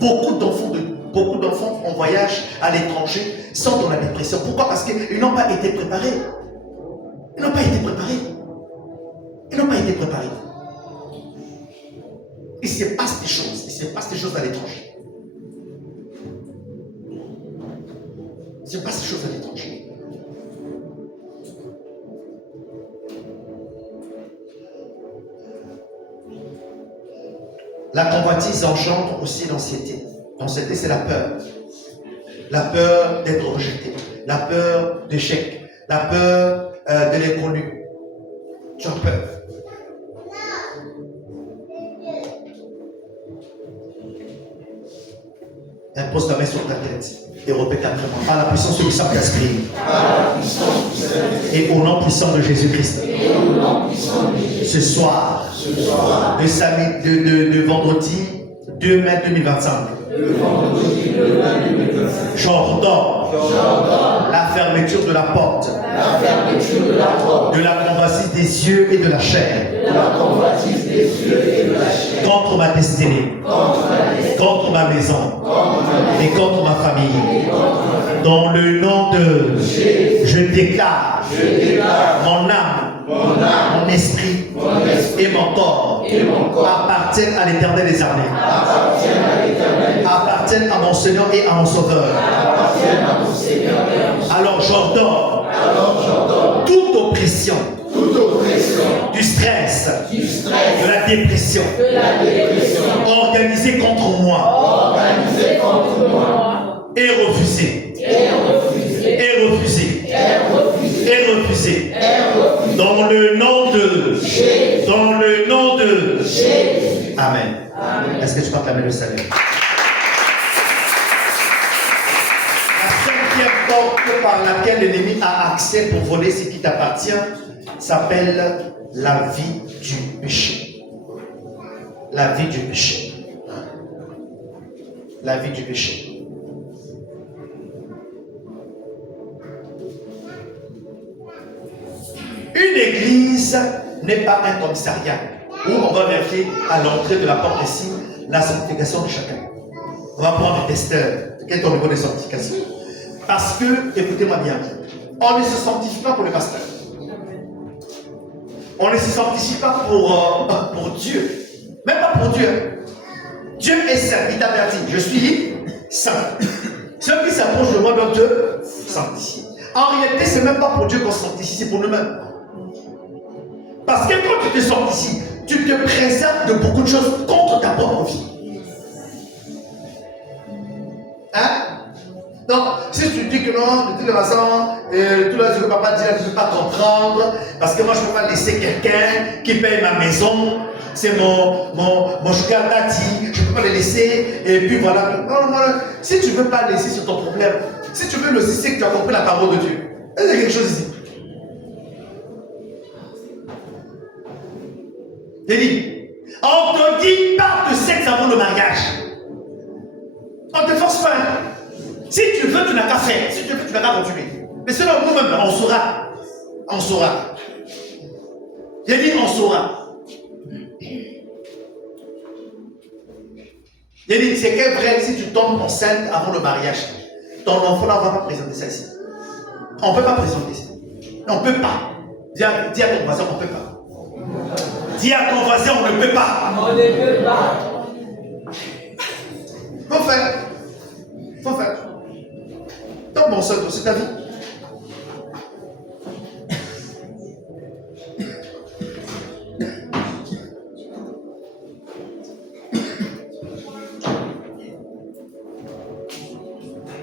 Beaucoup d'enfants en voyage à l'étranger sont dans la dépression. Pourquoi? Parce qu'ils n'ont pas été préparés. Ils n'ont pas été préparés. Ils n'ont pas été préparés. Il se passe des choses. Il se passe des choses à l'étranger. Il se passe des choses à l'étranger. La convoitise engendre aussi l'anxiété. L'anxiété, c'est la peur. La peur d'être rejeté. La peur d'échec. La peur de l'inconnu. Tu as peur. Impose ta main sur ta tête et répète après moi. Par la puissance du Saint-Esprit. Et au nom puissant de Jésus-Christ. Ce soir, de vendredi 2 mai 2025. J'ordonne la fermeture de la porte de la convoitise des yeux et de la chair contre ma destinée, contre ma maison et contre ma famille. Dans le nom de je déclare mon âme, mon esprit et mon corps appartiennent à l'Éternel des armées, appartiennent à mon Seigneur et à mon Sauveur. Alors j'ordonne toute oppression, du stress, de la dépression, organisée contre moi, et refusée, dans le nom de Jésus. Amen. Est-ce que tu peux acclamer le salut? La cinquième porte par laquelle l'ennemi a accès pour voler ce qui t'appartient s'appelle la vie du péché. La vie du péché. La vie du péché. Une église n'est pas un commissariat où on va vérifier à l'entrée de la porte ici la sanctification de chacun. On va prendre des testeurs. Quel est ton niveau de sanctification? Parce que, écoutez-moi bien, on ne se sanctifie pas pour le pasteur. On ne se sanctifie pas pour Dieu. Même pas pour Dieu. Dieu est saint. Il t'avertit. Je suis saint. Ceux qui s'approchent de moi doivent te sanctifier. En réalité, ce n'est même pas pour Dieu qu'on se sanctifie, c'est pour nous-mêmes. Parce que quand tu te sanctifies, tu te préserves de beaucoup de choses contre ta propre vie. Hein? Donc, si tu dis que non, de toute façon, tout le monde ne peut pas dire, je ne peux pas comprendre, parce que moi je ne peux pas laisser quelqu'un qui paye ma maison, c'est mon sugar daddy, je ne peux pas le laisser, et puis voilà. Non, si tu ne veux pas laisser sur ton problème, si tu veux le laisser, que tu as compris la parole de Dieu, il y a quelque chose ici. J'ai dit, on te dit pas de sexe avant le mariage. On ne te force pas. Si tu veux, tu n'as qu'à faire. Si tu veux, tu n'as qu'à continuer. Mais selon nous-mêmes, on saura. On saura. J'ai dit, on saura. J'ai dit, c'est qu'un vrai, si tu tombes enceinte avant le mariage, ton enfant là, on ne va pas présenter ça ici. On ne peut pas présenter ça. On ne peut pas. Dis à ton voisin, on ne peut pas. Dis à ton voisin, on ne peut pas. On ne peut pas. Faut faire. Faut faire. Tombe enceinte, c'est ta vie.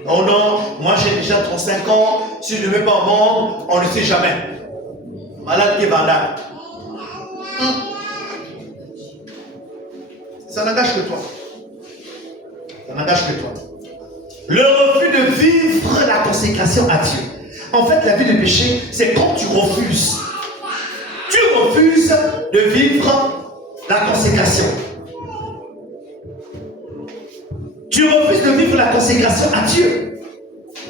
Oh non, moi j'ai déjà 35 ans, si je ne vais pas au monde, on ne sait jamais. Malade qui est malade. Ça n'engage que toi. Ça n'engage que toi. Le refus de vivre la consécration à Dieu. En fait, la vie de péché, c'est quand tu refuses. Tu refuses de vivre la consécration. Tu refuses de vivre la consécration à Dieu.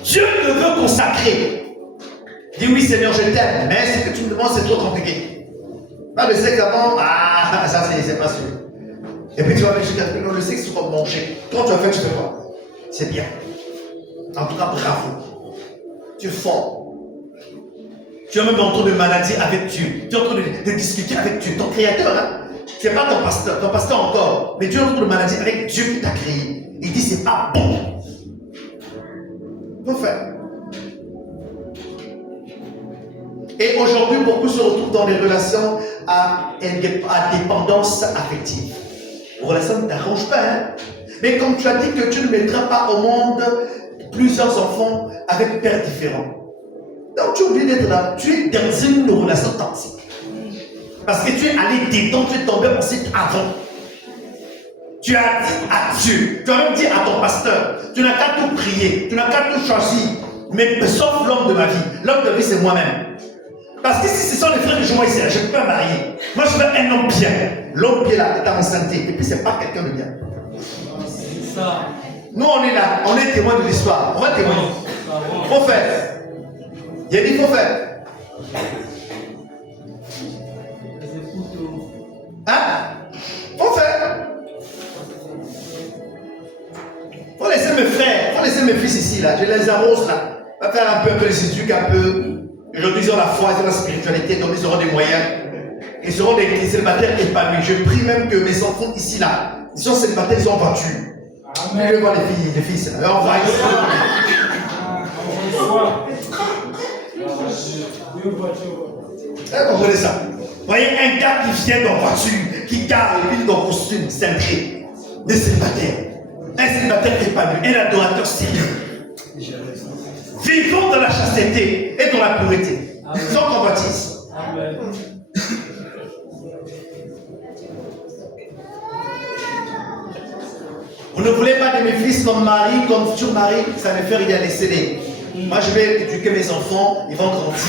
Dieu te veut consacrer. Dis oui Seigneur, je t'aime, mais ce que tu me demandes, c'est trop compliqué. Là, le sexe avant, ça c'est pas sûr. Et puis tu vas jusqu'à non, le sexe, c'est comme manger. Quand tu as fait, tu fais quoi? C'est bien. En tout cas, bravo. Tu es fort. Tu es même en train de maladie avec Dieu. Tu es en train de discuter avec Dieu, ton créateur. Hein? Tu n'es pas ton pasteur encore, mais tu es en train de maladie avec Dieu qui t'a créé. Il dit c'est pas bon. Faut faire. Et aujourd'hui, beaucoup se retrouvent dans des relations à dépendance affective. Vos relations ne t'arrangent pas, hein? Mais comme tu as dit que tu ne mettras pas au monde plusieurs enfants avec pères différents. Donc tu es obligé d'être là. Tu es dans une relation toxique. Parce que tu es allé détendre, tu es tombé enceinte avant. Tu as dit à Dieu, tu as même dit à ton pasteur, tu n'as qu'à tout prier, tu n'as qu'à tout choisir. Mais sauf l'homme de ma vie. L'homme de ma vie, c'est moi-même. Parce que si ce sont les frères de Joël ici, je ne peux pas marier. Moi, je veux un homme bien. L'homme bien là est en santé. Et puis, ce n'est pas quelqu'un de bien. C'est ça. Nous, on est là. On est témoins de l'histoire. On va témoigner. Il faut faire. Il a dit, il faut faire. Hein? Il faut faire. Il faut laisser mes frères, il faut laisser mes fils ici, là. Je les arrose là. On va faire un peu les éduques, un peu. Aujourd'hui, ils ont la foi, ils ont la spiritualité, donc ils auront des moyens. Ils seront des célibataires épanouis. Je prie même que mes enfants ici, là, ils sont célibataires, ils ont voiture. Amen. Je vais voir les filles, là. On va ici. Vous comprenez ça? Vous voyez un gars qui vient dans voiture, qui garde et puis dans costume, cintré. Des célibataires. Un célibataire épanoui, un adorateur sérieux. Vivons dans la chasteté et dans la pureté. Sans convoitise. Amen. Vous ne voulez pas de mes fils comme mari, comme futur mari, ça me fait rien laisser. Moi je vais éduquer mes enfants, ils vont grandir.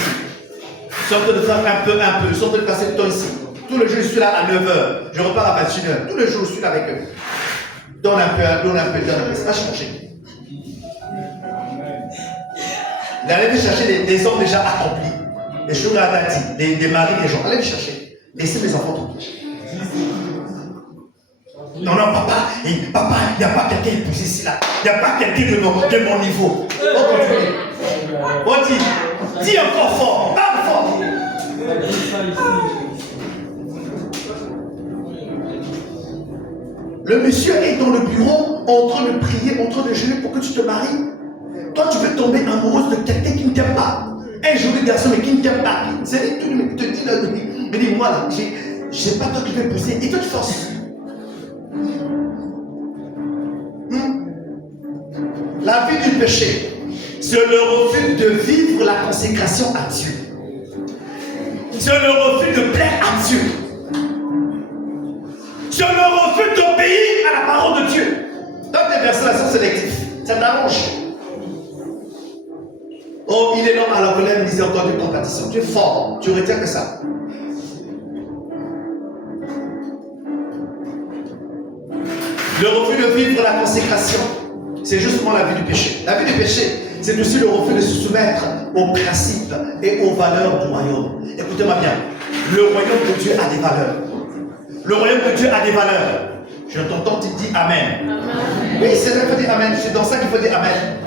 Ils sont en train de faire un peu, ils sont en train de passer le temps ici. Tout le jour je suis là à 9h, je repars à 21h. Tout le jour je suis là avec eux. Donne un peu, c'est pas changé. Il allait chercher des hommes déjà accomplis, des sugar daddy, des maris, des gens. Allez les chercher. Laissez mes enfants tranquilles. Non, papa, il n'y a pas quelqu'un épousé ici là. Il n'y a pas quelqu'un de mon niveau. On dit, dis encore fort, parle fort. Le monsieur est dans le bureau en train de prier, en train de jeûner pour que tu te maries. Toi, tu veux tomber amoureuse de quelqu'un qui ne t'aime pas. Un joli garçon, mais qui ne t'aime pas. C'est lui qui te dit là, mais dis, moi là, je sais pas toi qui veux pousser. Et toi, tu forces. La vie du péché, c'est le refus de vivre la consécration à Dieu. C'est le refus de plaire à Dieu. C'est le refus d'obéir à la parole de Dieu. Donc tes versets là sont sélectifs. Ça t'arrange. Oh, il est long à la relève miséricorde de compétition. Tu es fort. Tu retiens que ça. Le refus de vivre la consécration, c'est justement la vie du péché. La vie du péché, c'est aussi le refus de se soumettre aux principes et aux valeurs du royaume. Écoutez-moi bien. Le royaume de Dieu a des valeurs. Le royaume de Dieu a des valeurs. Je t'entends, tu dis Amen. Amen. Oui, c'est vrai qu'il faut dire Amen. C'est dans ça qu'il faut dire Amen.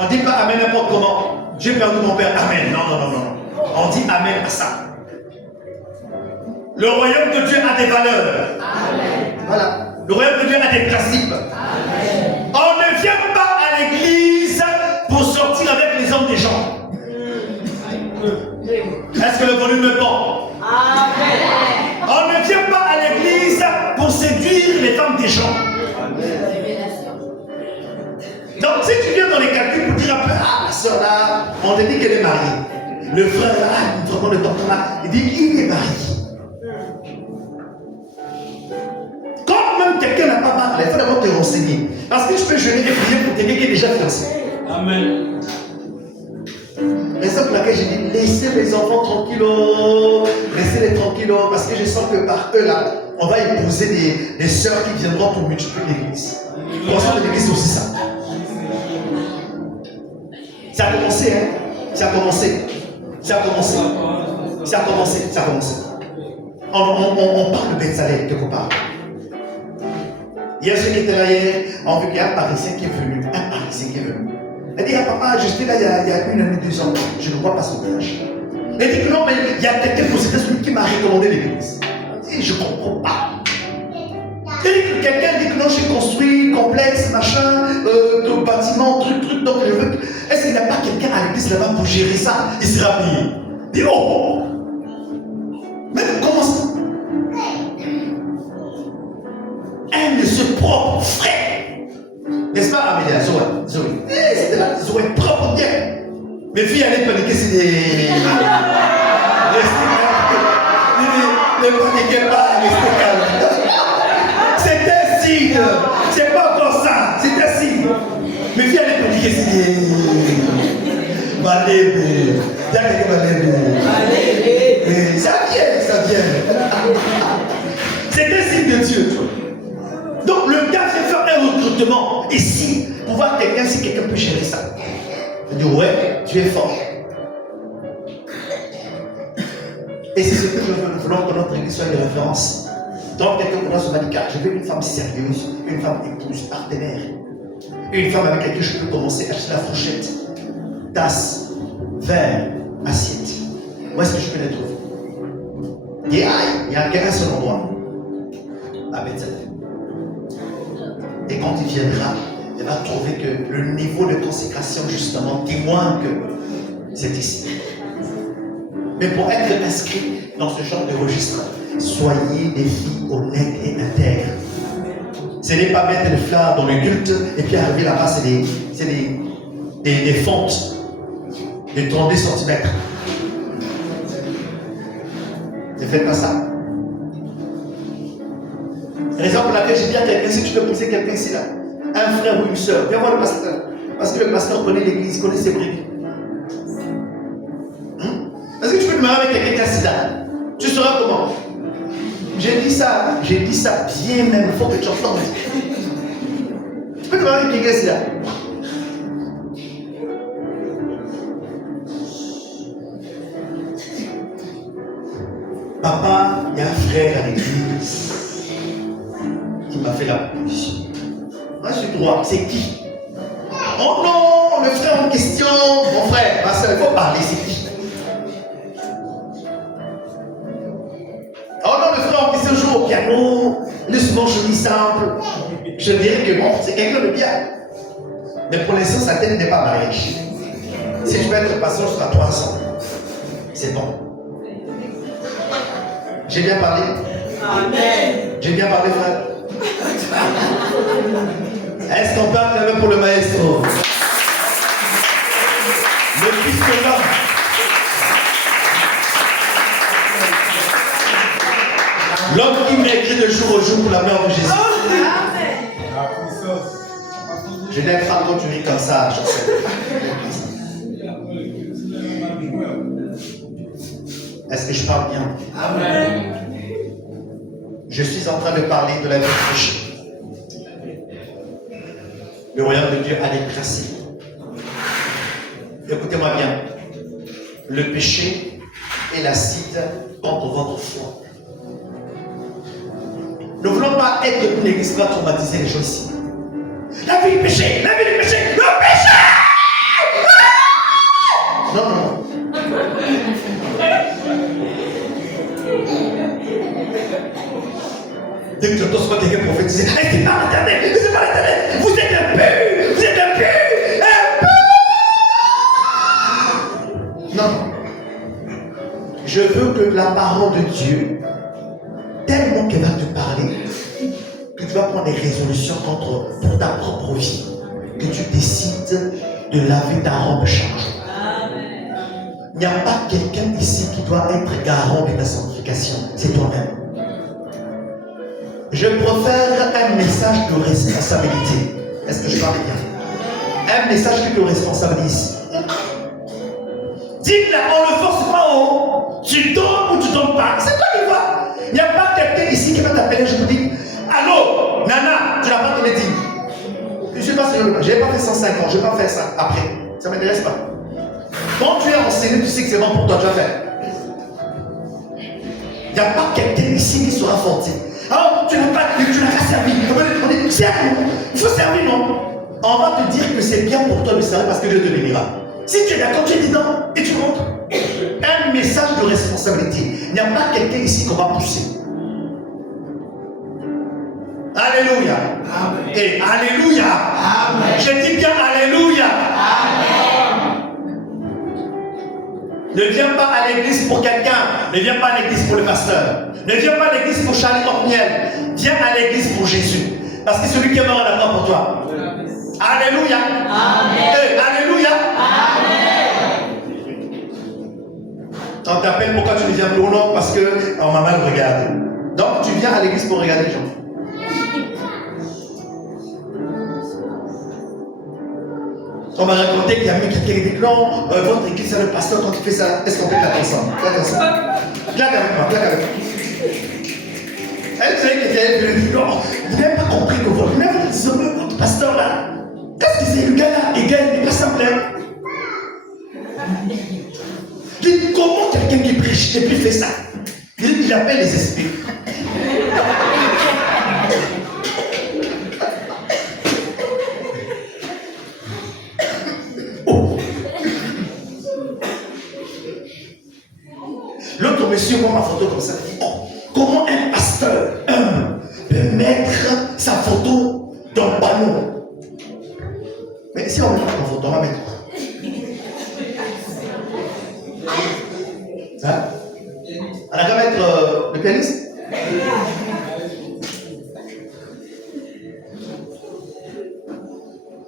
On ne dit pas Amen n'importe comment. J'ai perdu mon père. Amen. Non. On dit Amen à ça. Le royaume de Dieu a des valeurs. Amen. Voilà. Le royaume de Dieu a des principes. Amen. On ne vient pas à l'église pour sortir avec les hommes des gens. Est-ce que le volume me porte? Amen. On ne vient pas à l'église pour séduire les femmes des gens. Amen. Donc si tu viens dans les calculs pour dire un peu, la soeur là, on te dit qu'elle est mariée. Le frère là, vraiment le docteur là, il dit qu'il est marié. Quand même quelqu'un n'a pas parlé, il faut d'abord te renseigner. Parce que je peux jeûner et prier pour quelqu'un qui est déjà fiancé. Amen. Raison pour laquelle j'ai dit, laissez les enfants tranquilles, laissez-les tranquilles, parce que je sens que par eux là, on va épouser des sœurs qui viendront pour multiplier l'église. Pensons que l'église c'est aussi ça. Ça a commencé, hein. Ça a commencé. Ça a commencé. Ça a commencé. Ça a commencé. On parle de Bethsaïda quelque part. Hier, ceux qui étaient là hier, on vu qu'il y a un Parisien qui est venu. Un Parisien qui est venu. Elle dit, ah papa, je suis là il y a 1 année, 2 ans. Je ne vois pas son visage. Elle dit que non, mais il y a quelqu'un aux États-Unis qui m'a recommandé l'église. Et je ne comprends pas. Elle dit que quelqu'un dit que non, j'ai construit complexe, machin, de bâtiment, truc, donc je veux. Est-ce qu'il n'y a pas quelqu'un à l'église là-bas pour gérer ça? Il sera payé. Il dit, oh! Mais comment ça? Un de ses propres frères. N'est-ce pas, Amélia? Zoé. C'était là, Zoé, propre bien. Mes filles allaient paniquer, c'est des. Ne paniquez pas, restez calme. C'est un signe. C'est pas encore ça. C'est un signe. Mes filles allaient paniquer, c'est des. Malébé. Il y a quelqu'un malébé. Ça vient. C'est un signe de Dieu. Donc le gars fait faire un recrutement. Et si, pour voir quelqu'un, si quelqu'un peut gérer ça. Il dit, ouais, tu es fort. Et c'est ce que nous voulons que notre église soit une référence. Donc quelqu'un qui se dit, je veux une femme sérieuse, une femme épouse, partenaire. Une femme avec laquelle je peux commencer à acheter la fourchette, tasse, verre, assiette. Où est-ce que je peux les trouver? Il y a un seul endroit. À Bethsaïda. Et quand il viendra, il va trouver que le niveau de consécration, justement, témoigne que c'est ici. Mais pour être inscrit dans ce genre de registre, soyez des filles honnêtes et intègres. Ce n'est pas mettre le fleurs dans le culte et puis arriver là-bas, c'est des fontes de 32 cm. Ne faites pas ça. Raison pour laquelle j'ai dit à quelqu'un, si tu peux pousser quelqu'un ici là, un frère ou une soeur, viens voir le pasteur. Parce que le pasteur connaît l'église, connaît ses brebis. Est-ce que tu peux te marier avec quelqu'un qui a sida? Tu sauras comment? J'ai dit ça bien même, il faut que tu entendes. Tu peux te marier avec quelqu'un qui a sida? Papa, il y a un frère à l'église qui m'a fait la proposition. Moi je suis droit, c'est qui? Oh non, le frère en question, mon frère, ma soeur, il faut parler, c'est qui? Oh non, le frère en question joue au piano, il est souvent joli, simple. Je dirais que bon, c'est quelqu'un de bien. Mais pour l'instant, sa tête n'est pas mariée. Si je peux être patient jusqu'à 300, c'est bon. J'ai bien parlé? Amen. J'ai bien parlé, frère? Est-ce qu'on peut acclamer pour le maestro? Le fils de l'homme. L'homme qui maigrit de jour au jour pour la mort de Jésus. Je n'aime pas quand tu ris comme ça, je sais. Est-ce que je parle bien? Amen. Je suis en train de parler de la vie du péché. Le royaume de Dieu a des principes. Écoutez-moi bien. Le péché est l'acide contre votre foi. Nous ne voulons pas être une église qui va traumatiser les gens ici. La vie du péché, la vie du péché, le péché! Non, non. Dès que tu entends soit quelqu'un prophétiser, c'est pas l'éternel, c'est pas l'éternel, vous êtes impurs, vous êtes impurs, impurs! Non. Je veux que la parole de Dieu, tellement qu'elle va te parler, que tu vas prendre des résolutions pour ta propre vie, que tu décides de laver ta robe chaque jour. Il n'y a pas quelqu'un ici qui doit être garant de ta sanctification, c'est toi-même. Je préfère un message de responsabilité. Est-ce que je parle bien? Un message qui te responsabilise. Dis-le, on ne force pas haut. Tu donnes ou tu ne donnes pas. C'est toi qui vois. Il n'y a pas quelqu'un ici qui va t'appeler. Je vous dis, allô, Nana, tu n'as pas donné 10. Je ne suis pas sérieux. Je n'ai pas fait 105 ans. Je ne vais pas faire ça après. Ça ne m'intéresse pas. Quand tu es enseigné, tu sais que c'est bon pour toi, tu vas faire. Il n'y a pas quelqu'un ici qui sera forti. Ah, tu n'as pas servi. On est servi. Il faut servir, non? On va te dire que c'est bien pour toi de servir parce que Dieu te bénira. Si tu es d'accord, tu es dedans et tu rentres. Un message de responsabilité. Il n'y a pas quelqu'un ici qu'on va pousser. Alléluia. Amen. Et Alléluia. Amen. Je dis bien Alléluia. Amen. Ne viens pas à l'église pour quelqu'un. Ne viens pas à l'église pour le pasteur. Ne viens pas à l'église pour Charlie Corniel. Viens à l'église pour Jésus. Parce que celui qui est mort à la croix pour toi. Alléluia. Amen. Et Alléluia. Amen. On t'appelle pourquoi tu ne viens plus ou non? Parce que on m'a mal regardé. Donc tu viens à l'église pour regarder les gens. On m'a raconté qu'il y a eu quelqu'un qui dit non, votre église c'est le pasteur quand tu fais ça. Est-ce qu'on peut claquer ensemble? Claque ensemble. Claque avec moi, claque avec moi. Elle sait que dit non, vous n'avez pas compris que vous n'avez pas dit votre pasteur là. Qu'est-ce que c'est le gars là? Il gagne, il passe en plein. Dis comment quelqu'un qui prêche et puis fait ça? Il appelle les esprits. L'autre monsieur voit ma photo comme ça, il dit, oh, comment un pasteur peut mettre sa photo dans le panneau? Mais si on met pas ta photo, on va mettre quoi? Hein? On a qu'à mettre le pianiste?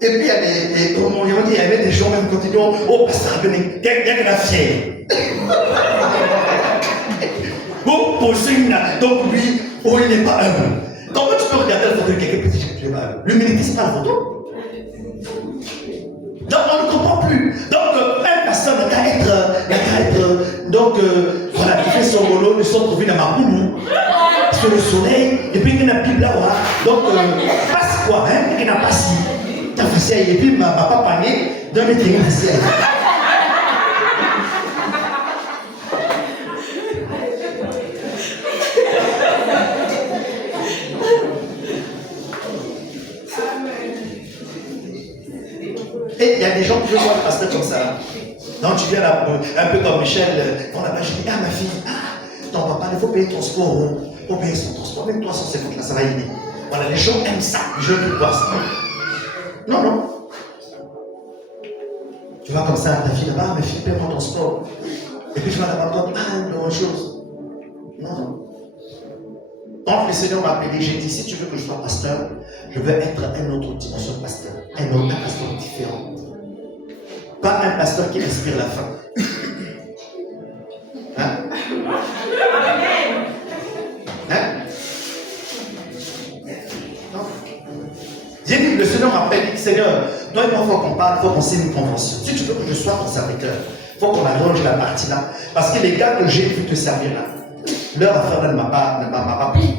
Et puis il y a des comment on dit, il y avait des gens même quand ils disent, oh pasteur Bening, quelqu'un a fier. Oh, possible, donc lui, oh, il n'est pas humble. Comment tu peux regarder la photo de quelqu'un qui dit que tu es pas humble? L'humilité, c'est pas la photo. Donc on ne comprend plus. Donc un pasteur n'a qu'à être, donc voilà, qui fait son boulot, nous sommes trouvés dans ma boulou, sur le soleil, et puis il y a une Bible là, voilà. Donc passe quoi, hein, il n'a pas si. T'as fait ça, et puis ma papa panier, dans les témoins de ciel. Et il y a des gens qui veulent voir le pasteur comme ça. Donc tu viens là, un peu comme Michel, on n'a pas dit, ah ma fille, ton papa, il faut payer ton sport, il faut payer son transport, même 350 là, ça va aider. Voilà, les gens aiment ça, je veux voir ça. Non, non. Tu vas comme ça, ta fille là-bas, ma fille, paye-moi ton sport. Et puis tu vas là-bas, une autre chose. Non, non. Donc le Seigneur m'a appelé, j'ai dit, si tu veux que je sois pasteur, je veux être un autre dimension de pasteur, un pasteur différent. Pas un pasteur qui inspire la faim. Hein? Hein? Non. J'ai dit, le Seigneur m'a appelé, Seigneur, toi et moi, il faut qu'on parle, il faut qu'on signe une convention. Si tu veux que je sois ton serviteur, il faut qu'on arrange la partie là. Parce que les gars que j'ai vu te servir là, leur affaire là ne m'a pas pris.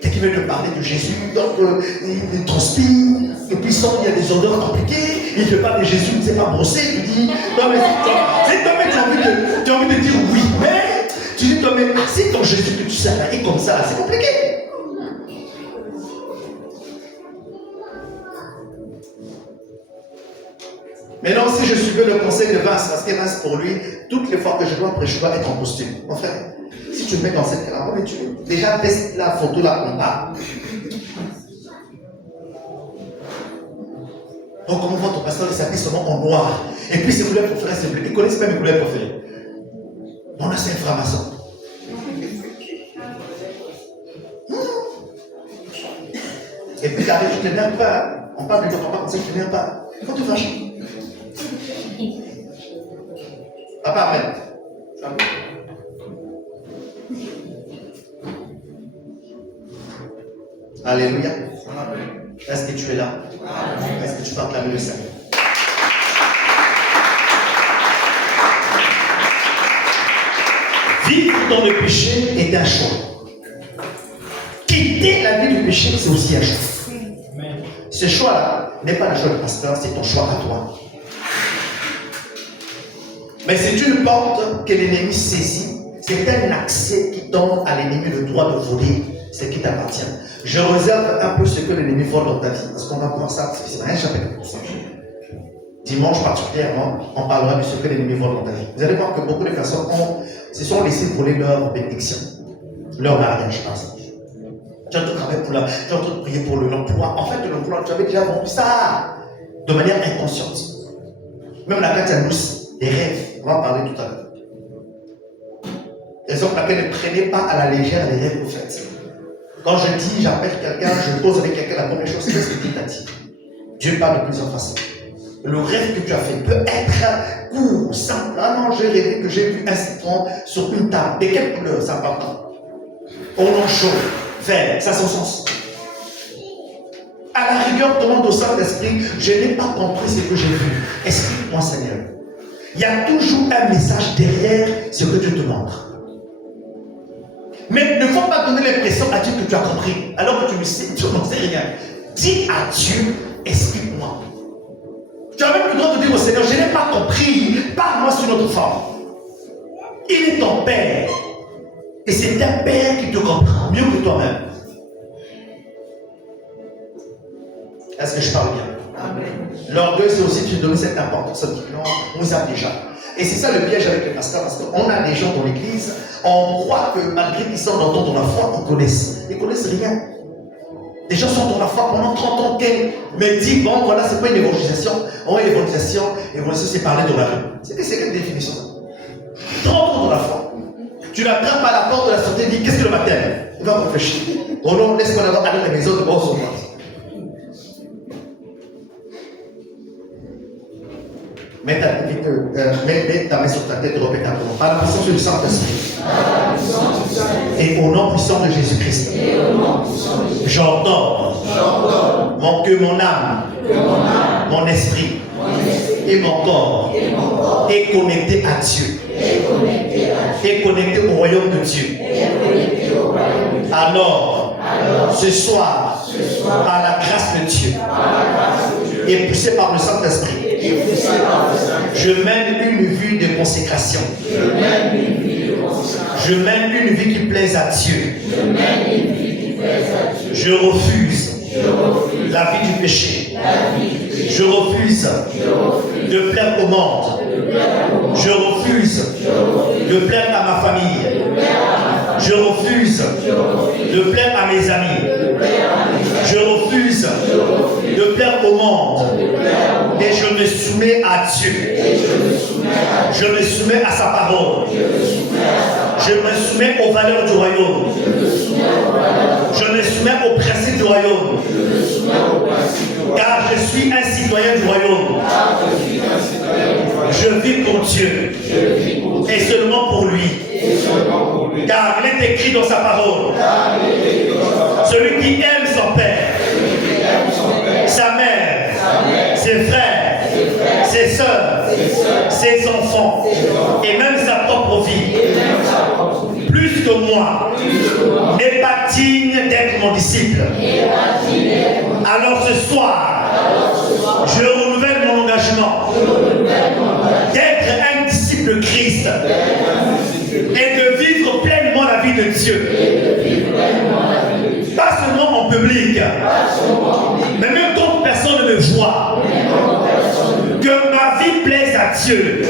Qui veut te parler de Jésus, donc il transpire, et puis il y a des odeurs compliquées, il te parle de Jésus, il ne sait pas brosser, il te dit, non mais tu as envie de dire oui, mais tu dis, non mais si ton Jésus que tu sais là est comme ça, c'est compliqué. Mais non, si je suivais le conseil de Vince, parce que Vince pour lui, toutes les fois que je dois prêcher, je dois être en costume. En fait, si tu me mets dans cette caravane, tu déjà laisse la photo là en bas. Donc, on voit ton pasteur, il s'habille seulement en noir. Et puis, ses couleurs préférées, c'est bleu. Ils connaissent pas mes couleurs préférées. On a ces francs-maçons. Et puis, tu arrives, tu ne t'énerves pas. Hein? On parle de ton papa comme ça, tu ne t'énerves pas. Quand tu fâches. Papa, amen. Alléluia. Est-ce que tu es là? Est-ce que tu peux acclamer le Seigneur? Vivre dans le péché est un choix. Quitter la vie du péché, c'est aussi un choix. Ce choix-là n'est pas le choix du pasteur, c'est ton choix à toi. Mais c'est une porte que l'ennemi saisit. C'est un accès qui donne à l'ennemi le droit de voler ce qui t'appartient. Je réserve un peu ce que l'ennemi vole dans ta vie, parce qu'on va voir ça, c'est un chapitre pour ça. Dimanche particulièrement, on parlera de ce que l'ennemi vole dans ta vie. Vous allez voir que beaucoup de personnes se sont laissées voler leur bénédiction, leur mariage, par exemple. Tu as tout travaillé pour tu as tout prié pour l'emploi. En fait, l'emploi, tu avais déjà vendu ça de manière inconsciente. Même la Katianous, des rêves, on va en parler tout à l'heure. Raison pour laquelle ne prenez pas à la légère les rêves que vous faites. Quand je dis, j'appelle quelqu'un, je pose avec quelqu'un, la première chose, qu'est-ce que Dieu t'a dit? Dieu parle de plusieurs façons. Le rêve que tu as fait peut être court, simple. Ah non, j'ai rêvé que j'ai vu un citron sur une table. De quelle couleur? C'est important. Orange chaud, vert, ça a son sens. À la rigueur, demande au Saint-Esprit, je n'ai pas compris ce que j'ai vu. Explique-moi, Seigneur. Il y a toujours un message derrière ce que Dieu te montre. Mais ne faut pas donner l'impression à Dieu que tu as compris, alors que tu ne sais, tu n'en sais rien. Dis à Dieu, explique-moi. Tu as même le droit de dire au Seigneur, je n'ai pas compris, parle-moi sur notre forme. Il est ton Père. Et c'est un Père qui te comprend mieux que toi-même. Est-ce que je parle bien? L'orgueil, c'est aussi de donner cette importance. Non, on nous a déjà. Et c'est ça le piège avec les pasteurs, parce qu'on a des gens dans l'église, on croit que malgré qu'ils sont dans la foi, ils connaissent. Ils connaissent rien. Les gens sont dans la foi pendant 30 ans, mais dit, bon, voilà, c'est pas une évangélisation. Oh, évangélisation, c'est parler de la rue. C'est quelle définition ça? 30 ans dans la foi. Tu l'attrapes à la porte de la santé et dis, qu'est-ce que le baptême? Il va réfléchir. Oh non, laisse-moi d'abord aller à la maison de bon sur moi. Mets ta main sur ta tête et répète un peu. Par la puissance du Saint-Esprit. Et au nom puissant de Jésus-Christ. J'ordonne que mon âme, mon esprit et mon corps est connecté à Dieu. Est connecté au royaume de Dieu. Alors, ce soir, par la grâce de Dieu, et poussé par le Saint-Esprit, je mène une vie de consécration. Je mène une vie qui plaise à Dieu. Je refuse la vie du péché. Je refuse de plaire au monde. Je refuse de plaire à ma famille. Je refuse de plaire à mes amis. Je refuse de plaire au monde. Et je me soumets à Dieu. Je me soumets à sa parole. Je me soumets aux valeurs du royaume. Je me soumets aux principes du royaume. Car je suis un citoyen du royaume. Je vis pour Dieu. Et seulement pour lui. Car il est écrit dans sa parole. Celui qui aime son père, sa mère, ses frères, ses soeurs, ses enfants, et même sa propre vie, plus que moi, n'est pas digne d'être mon disciple. Alors ce soir, je renouvelle mon engagement d'être un disciple de Christ et de vivre pleinement la vie de Dieu. Pas seulement en public, mais même quand personne ne me voit. Que ma vie plaise à Dieu.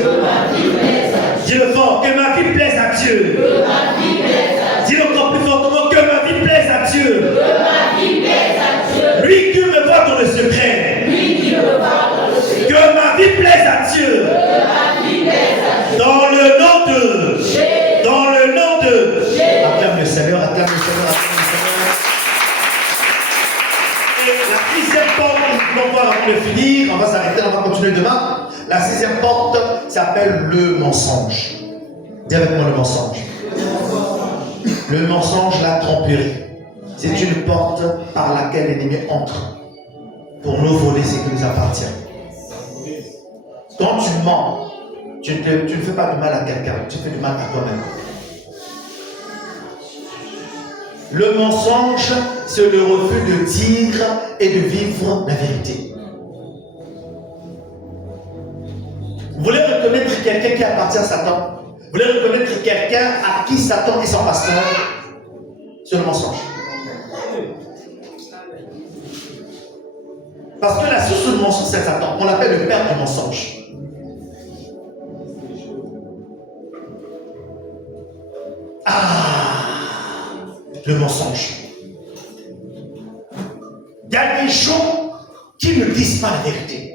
Dis-le fort, que ma vie plaise à Dieu. Dis-le encore plus fortement, que ma vie plaise à Dieu. Lui qui me voit dans le secret. Que ma vie plaise à Dieu. Dans le nom de. Dans le nom de. Acclame le Seigneur, acclame le Seigneur, acclame le Seigneur. Et la sixième porte, on va voir avant de finir, on va s'arrêter, on va continuer demain. La sixième porte s'appelle le mensonge. Dis avec moi le mensonge. Le mensonge, la tromperie. C'est une porte par laquelle l'ennemi entre pour nous voler ce qui nous appartient. Quand tu mens, tu ne fais pas du mal à quelqu'un, tu fais du mal à toi-même. Le mensonge, c'est le refus de dire et de vivre la vérité. Vous voulez reconnaître reconnaître quelqu'un qui appartient à Satan? Vous voulez reconnaître quelqu'un à qui Satan est son pasteur? C'est le mensonge. Parce que la source du mensonge, c'est Satan. On l'appelle le père du mensonge. Le mensonge. Il y a des gens qui ne disent pas la vérité.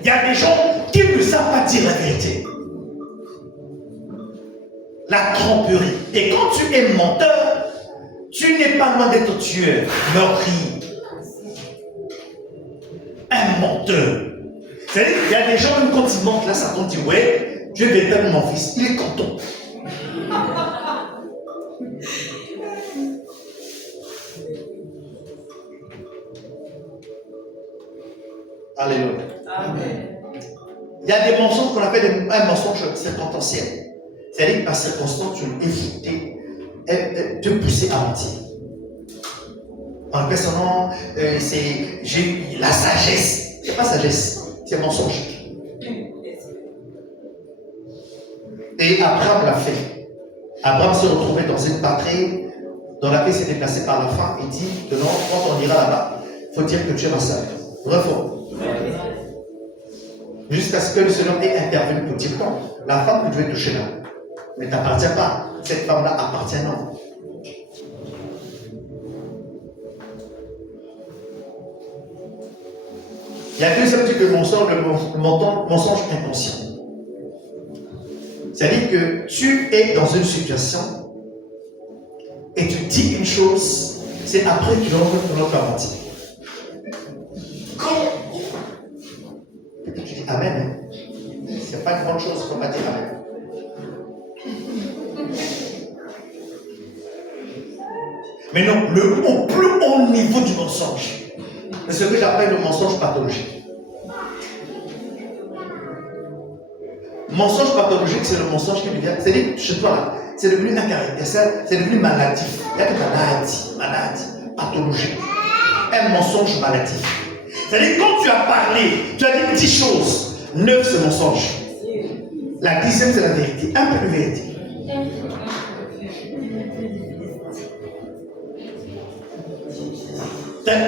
Il y a des gens qui ne savent pas dire la vérité. La tromperie. Et quand tu es menteur, tu n'es pas loin d'être tueur, meurtrier. Un menteur. C'est-à-dire qu'il y a des gens, même quand ils mentent, là, Satan dit, ouais, tu es véritablement mon fils. Il est content. Alléluia. Amen. Il y a des mensonges qu'on appelle un mensonge circonstanciel. C'est-à-dire que par circonstance, tu veux éviter, te pousser à mentir. On appelle son nom, j'ai la sagesse. C'est pas sagesse, c'est mensonge. Et Abraham l'a fait. Abraham s'est retrouvé dans une patrie dans laquelle il s'est déplacé par la faim. Il dit, de non, quand on ira là-bas, il faut dire que tu es ma sœur. Vrai faux. Jusqu'à ce que le Seigneur ait intervenu pour dire non, la femme que tu veux toucher là ne t'appartient pas. Cette femme-là appartient à non. Il y a deux types de mensonges, le mensonge inconscient. C'est-à-dire que tu es dans une situation et tu dis une chose, c'est après que tu vas mentir. Peut-être tu dis Amen. Hein? C'est pas une bonne chose qu'on va dire Amen. Mais non, au plus haut niveau du mensonge, c'est ce que j'appelle le mensonge pathologique. Mensonge pathologique, c'est le mensonge qui devient, c'est-à-dire chez toi là, c'est devenu un caractère, c'est devenu maladif. Il y a que maladie, pathologique. Un mensonge maladif. C'est-à-dire quand tu as parlé, tu as dit 10 choses, 9 c'est mensonge. La 10e c'est la vérité, un peu de vérité.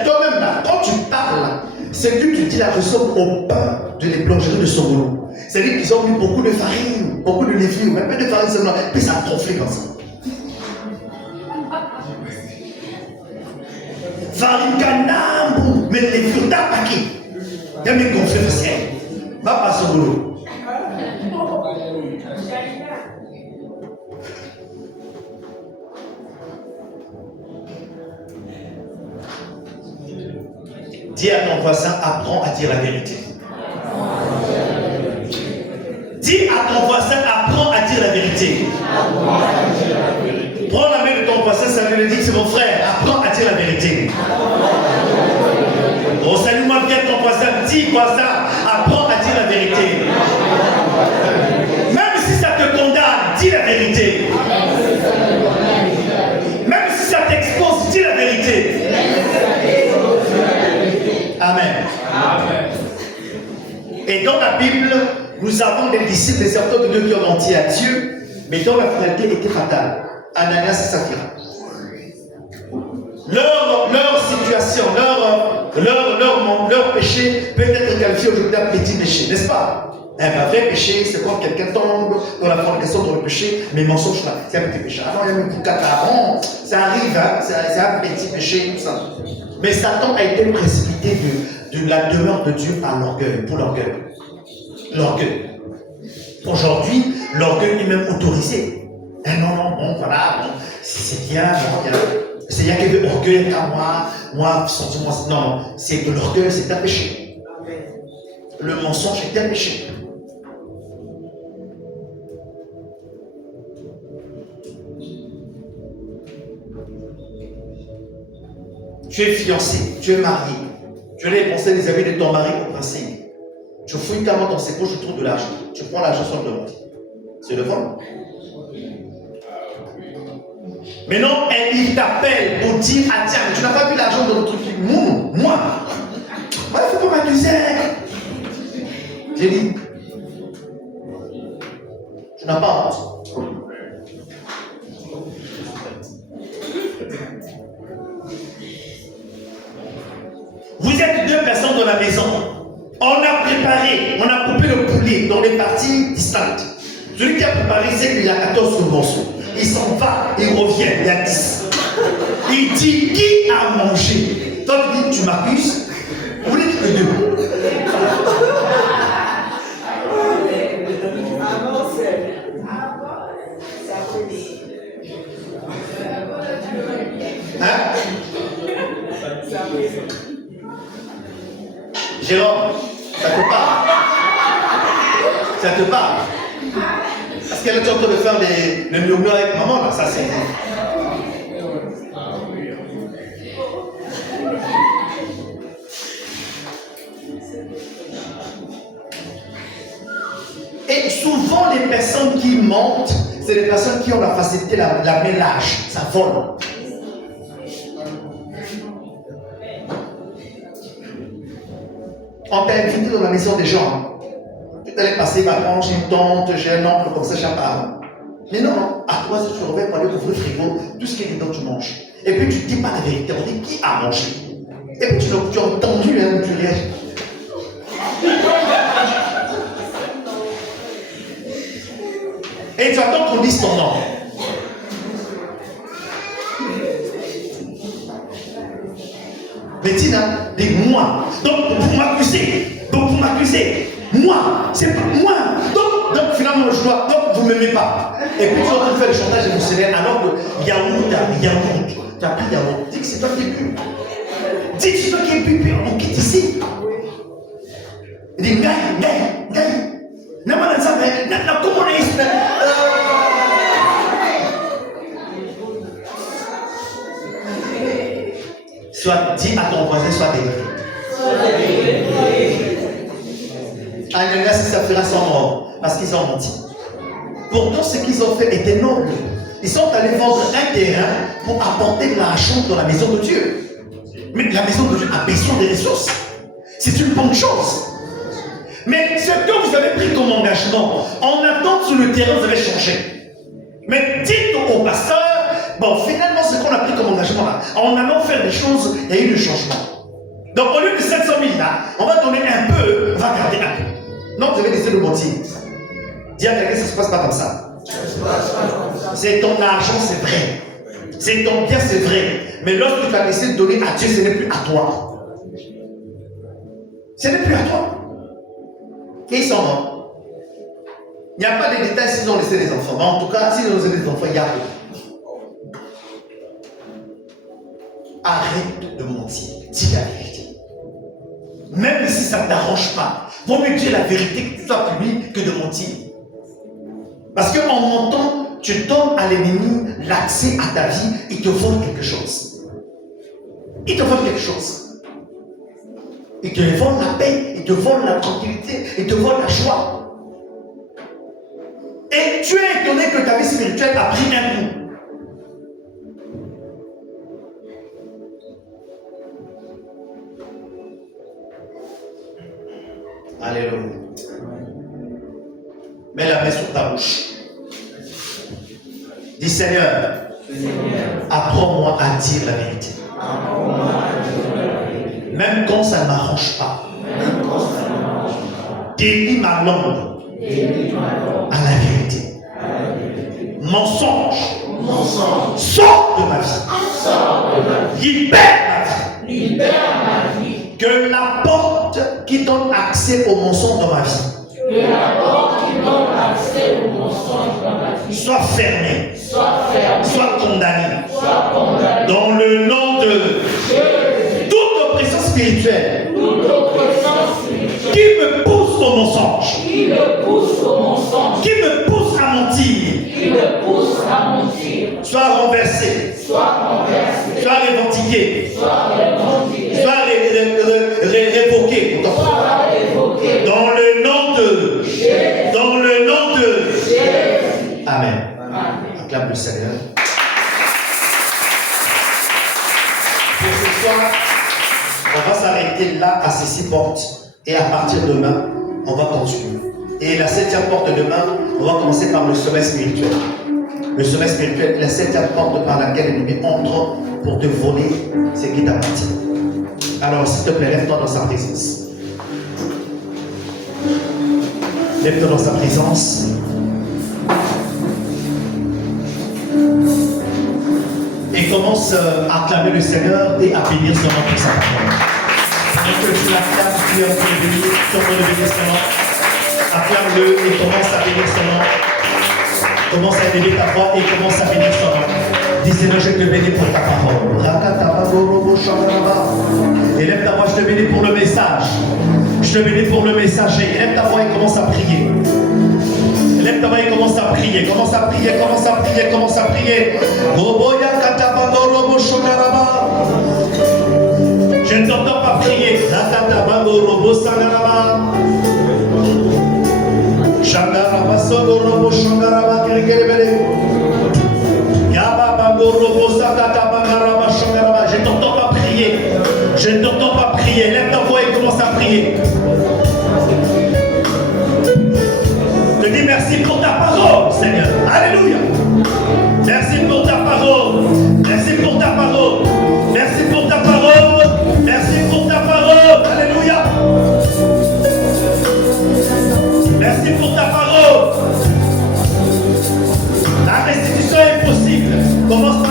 Toi-même là, quand tu parles, c'est que tu dis la ressemble au pain de les blancheries de Songolo. C'est-à-dire qu'ils ont mis beaucoup de farine, beaucoup de levure, un peu de farine seulement, puis ça a gonflé comme ça. Farine canam, mais les levures d'un paquet. Il y a mis gonflé facile. Va pas Songolo. Dis à ton voisin, apprends à dire la vérité. Dis à ton voisin, apprends à dire la vérité. Prends la main de ton voisin, ça lui dit, c'est mon frère, apprends à dire la vérité. Oh, salue-moi bien ton voisin, dis voisin, apprends à dire la vérité. Même si ça te condamne, dis la vérité. Même si ça t'expose, dis la vérité. Amen. Amen. Et dans la Bible, nous avons des disciples, des serviteurs de Dieu qui ont menti à Dieu, mais dont la finalité était fatale. Ananias et Saphira. Leur situation, leur péché peut être qualifié aujourd'hui d'un petit péché, n'est-ce pas? Un vrai péché, c'est quand quelqu'un tombe dans la fornication, dans le péché, mais mensonge là, c'est un petit péché. Ah non, il y a un cacaron, ça arrive, hein, c'est un petit péché, tout ça. Mais Satan a été précipité de la demeure de Dieu à l'orgueil, pour l'orgueil. L'orgueil. Aujourd'hui, l'orgueil est même autorisé. Eh non, bon, voilà, bon, c'est bien, bon, c'est bien qu'il y ait de l'orgueil à moi, sentiment, non, c'est de l'orgueil, c'est un péché. Le mensonge est un péché. Tu es fiancé, tu es marié, tu as les conseils des amis de ton mari au principe. Tu fouilles ta main dans ses poches, tu trouves de l'argent. Tu prends l'argent sans le demander. C'est le vol. Mais non, il t'appelle pour dire, ah tiens, mais tu n'as pas vu l'argent dans le truc. Moi, il ne faut pas m'accuser. J'ai dit, Tu n'as pas honte. Vous êtes deux personnes dans la maison. On a préparé, on a coupé le poulet dans des parties distinctes. Celui qui a préparé sait qu'il y a 14 morceaux. Il s'en va, il revient, il y a 10. Il dit, qui a mangé? Toi, tu dis, tu m'accuses? Vous n'êtes que deux. Hein? Jérôme, ça te parle? Ça te parle? Parce qu'elle est en train de faire le murmure avec maman, là, ça c'est... Et souvent, les personnes qui mentent, c'est les personnes qui ont la facilité, la mélange, ça vole. On t'a invité dans la maison des gens. Tu allais passer vacances, j'ai une tante, j'ai un oncle, comme ça, j'en. Mais non, à toi, si tu reviens pour aller ouvrir le frigo, tout ce qui est dedans, tu manges. Et puis tu ne dis pas la vérité, on dit qui a mangé. Et puis tu as entendu, hein, tu réagis. Et tu attends qu'on dise ton nom. Bettina, dis-moi. Donc, vous m'accusez. Moi, c'est pas moi. Donc finalement, je dois. Donc, vous ne m'aimez pas. Et puis, tu es en train de faire le chantage émotionnel alors que Yaourt, tu as pris Yaourt. Dis que c'est toi qui es pu. Dis que c'est toi qui es pu. On quitte ici. Il dit, gagne. Non, comment on est. Soit dis à ton voisin, soit délivré. Alléluia, si ça fera son mort, parce qu'ils ont menti. Pourtant, ce qu'ils ont fait était noble. Ils sont allés vendre un terrain pour apporter de l'argent dans la maison de Dieu. Mais la maison de Dieu a besoin des ressources. C'est une bonne chose. Mais ce que vous avez pris comme engagement, en attendant sur le terrain, vous avez changé. Mais dites au pasteur, bon, finalement, ce qu'on a pris comme engagement là, en allant faire des choses, il y a eu le changement. Donc, au lieu de 700 000 là, on va donner un peu, on va garder un peu. Non, vous avez laissé le mentir. Dis à quelqu'un, ça ne se passe pas comme ça. C'est ton argent, c'est vrai. C'est ton bien, c'est vrai. Mais lorsque tu as décidé de donner à Dieu, ce n'est plus à toi. Ce n'est plus à toi. Et ils sont morts. Il n'y a pas de détails s'ils ont laissé les enfants. Mais en tout cas, s'ils ont laissé les enfants, il y a rien. Arrête de mentir. Dis la vérité. Même si ça ne t'arrange pas, vaut mieux dire la vérité que tu sois public que de mentir. Parce qu'en mentant, tu donnes à l'ennemi l'accès à ta vie, il te vole quelque chose. Il te vole quelque chose. Il te vole la paix, il te vole la tranquillité, il te vole la joie. Et tu es étonné que ta vie spirituelle a pris un coup. Alléluia. Mets la main sur ta bouche. Dis Seigneur, apprends-moi à dire la vérité. Même quand ça ne m'arrange pas. Délie ma langue à la vérité. Mensonge. Sors de ma vie. Libère ma vie. Que la porte qui donne accès au mensonge dans ma vie. Soit fermée. Soit condamnée. Dans le nom de toute oppression spirituelle. Qui me pousse au mensonge. Qui me pousse à mentir. Soit renversé. Soit revendiqué. Soit révoqué. Dans le nom de Jésus. Amen. Acclame le Seigneur. Pour ce soir, on va s'arrêter là à ces 6 portes. Et à partir de demain, on va continuer. Et la 7e porte demain, on va commencer par le sommet spirituel. Le sommet spirituel, la 7e porte par laquelle l'ennemi entre pour te voler ce qui t'appartient. Alors, s'il te plaît, lève-toi dans sa présence. Lève-toi dans sa présence. Et commence à acclamer le Seigneur et à bénir son nom pour sa parole. Donc tu l'acclames, tu es en train de bénir, tu es en train de bénir son nom. Acclame-le et commence à bénir son nom. Commence à élever ta voix et commence à bénir son nom. Dis Seigneur, je te bénis pour ta parole. Élève ta voix, je te bénis pour le message. Je te bénis pour le messager. Élève ta voix et commence à prier. Lève ta main et commence à prier, commence à prier, commence à prier, commence à prier. Je ne t'entends pas prier. Je ne t'entends pas prier. Je ne t'entends pas prier. Lève ta voix et commence à prier. Je te dis merci pour ta parole, Seigneur. Alléluia. Merci pour ta parole. Merci pour ta parole. Merci pour ta parole. Merci pour ta parole. Alléluia. Merci pour ta parole. La restitution est possible. Commence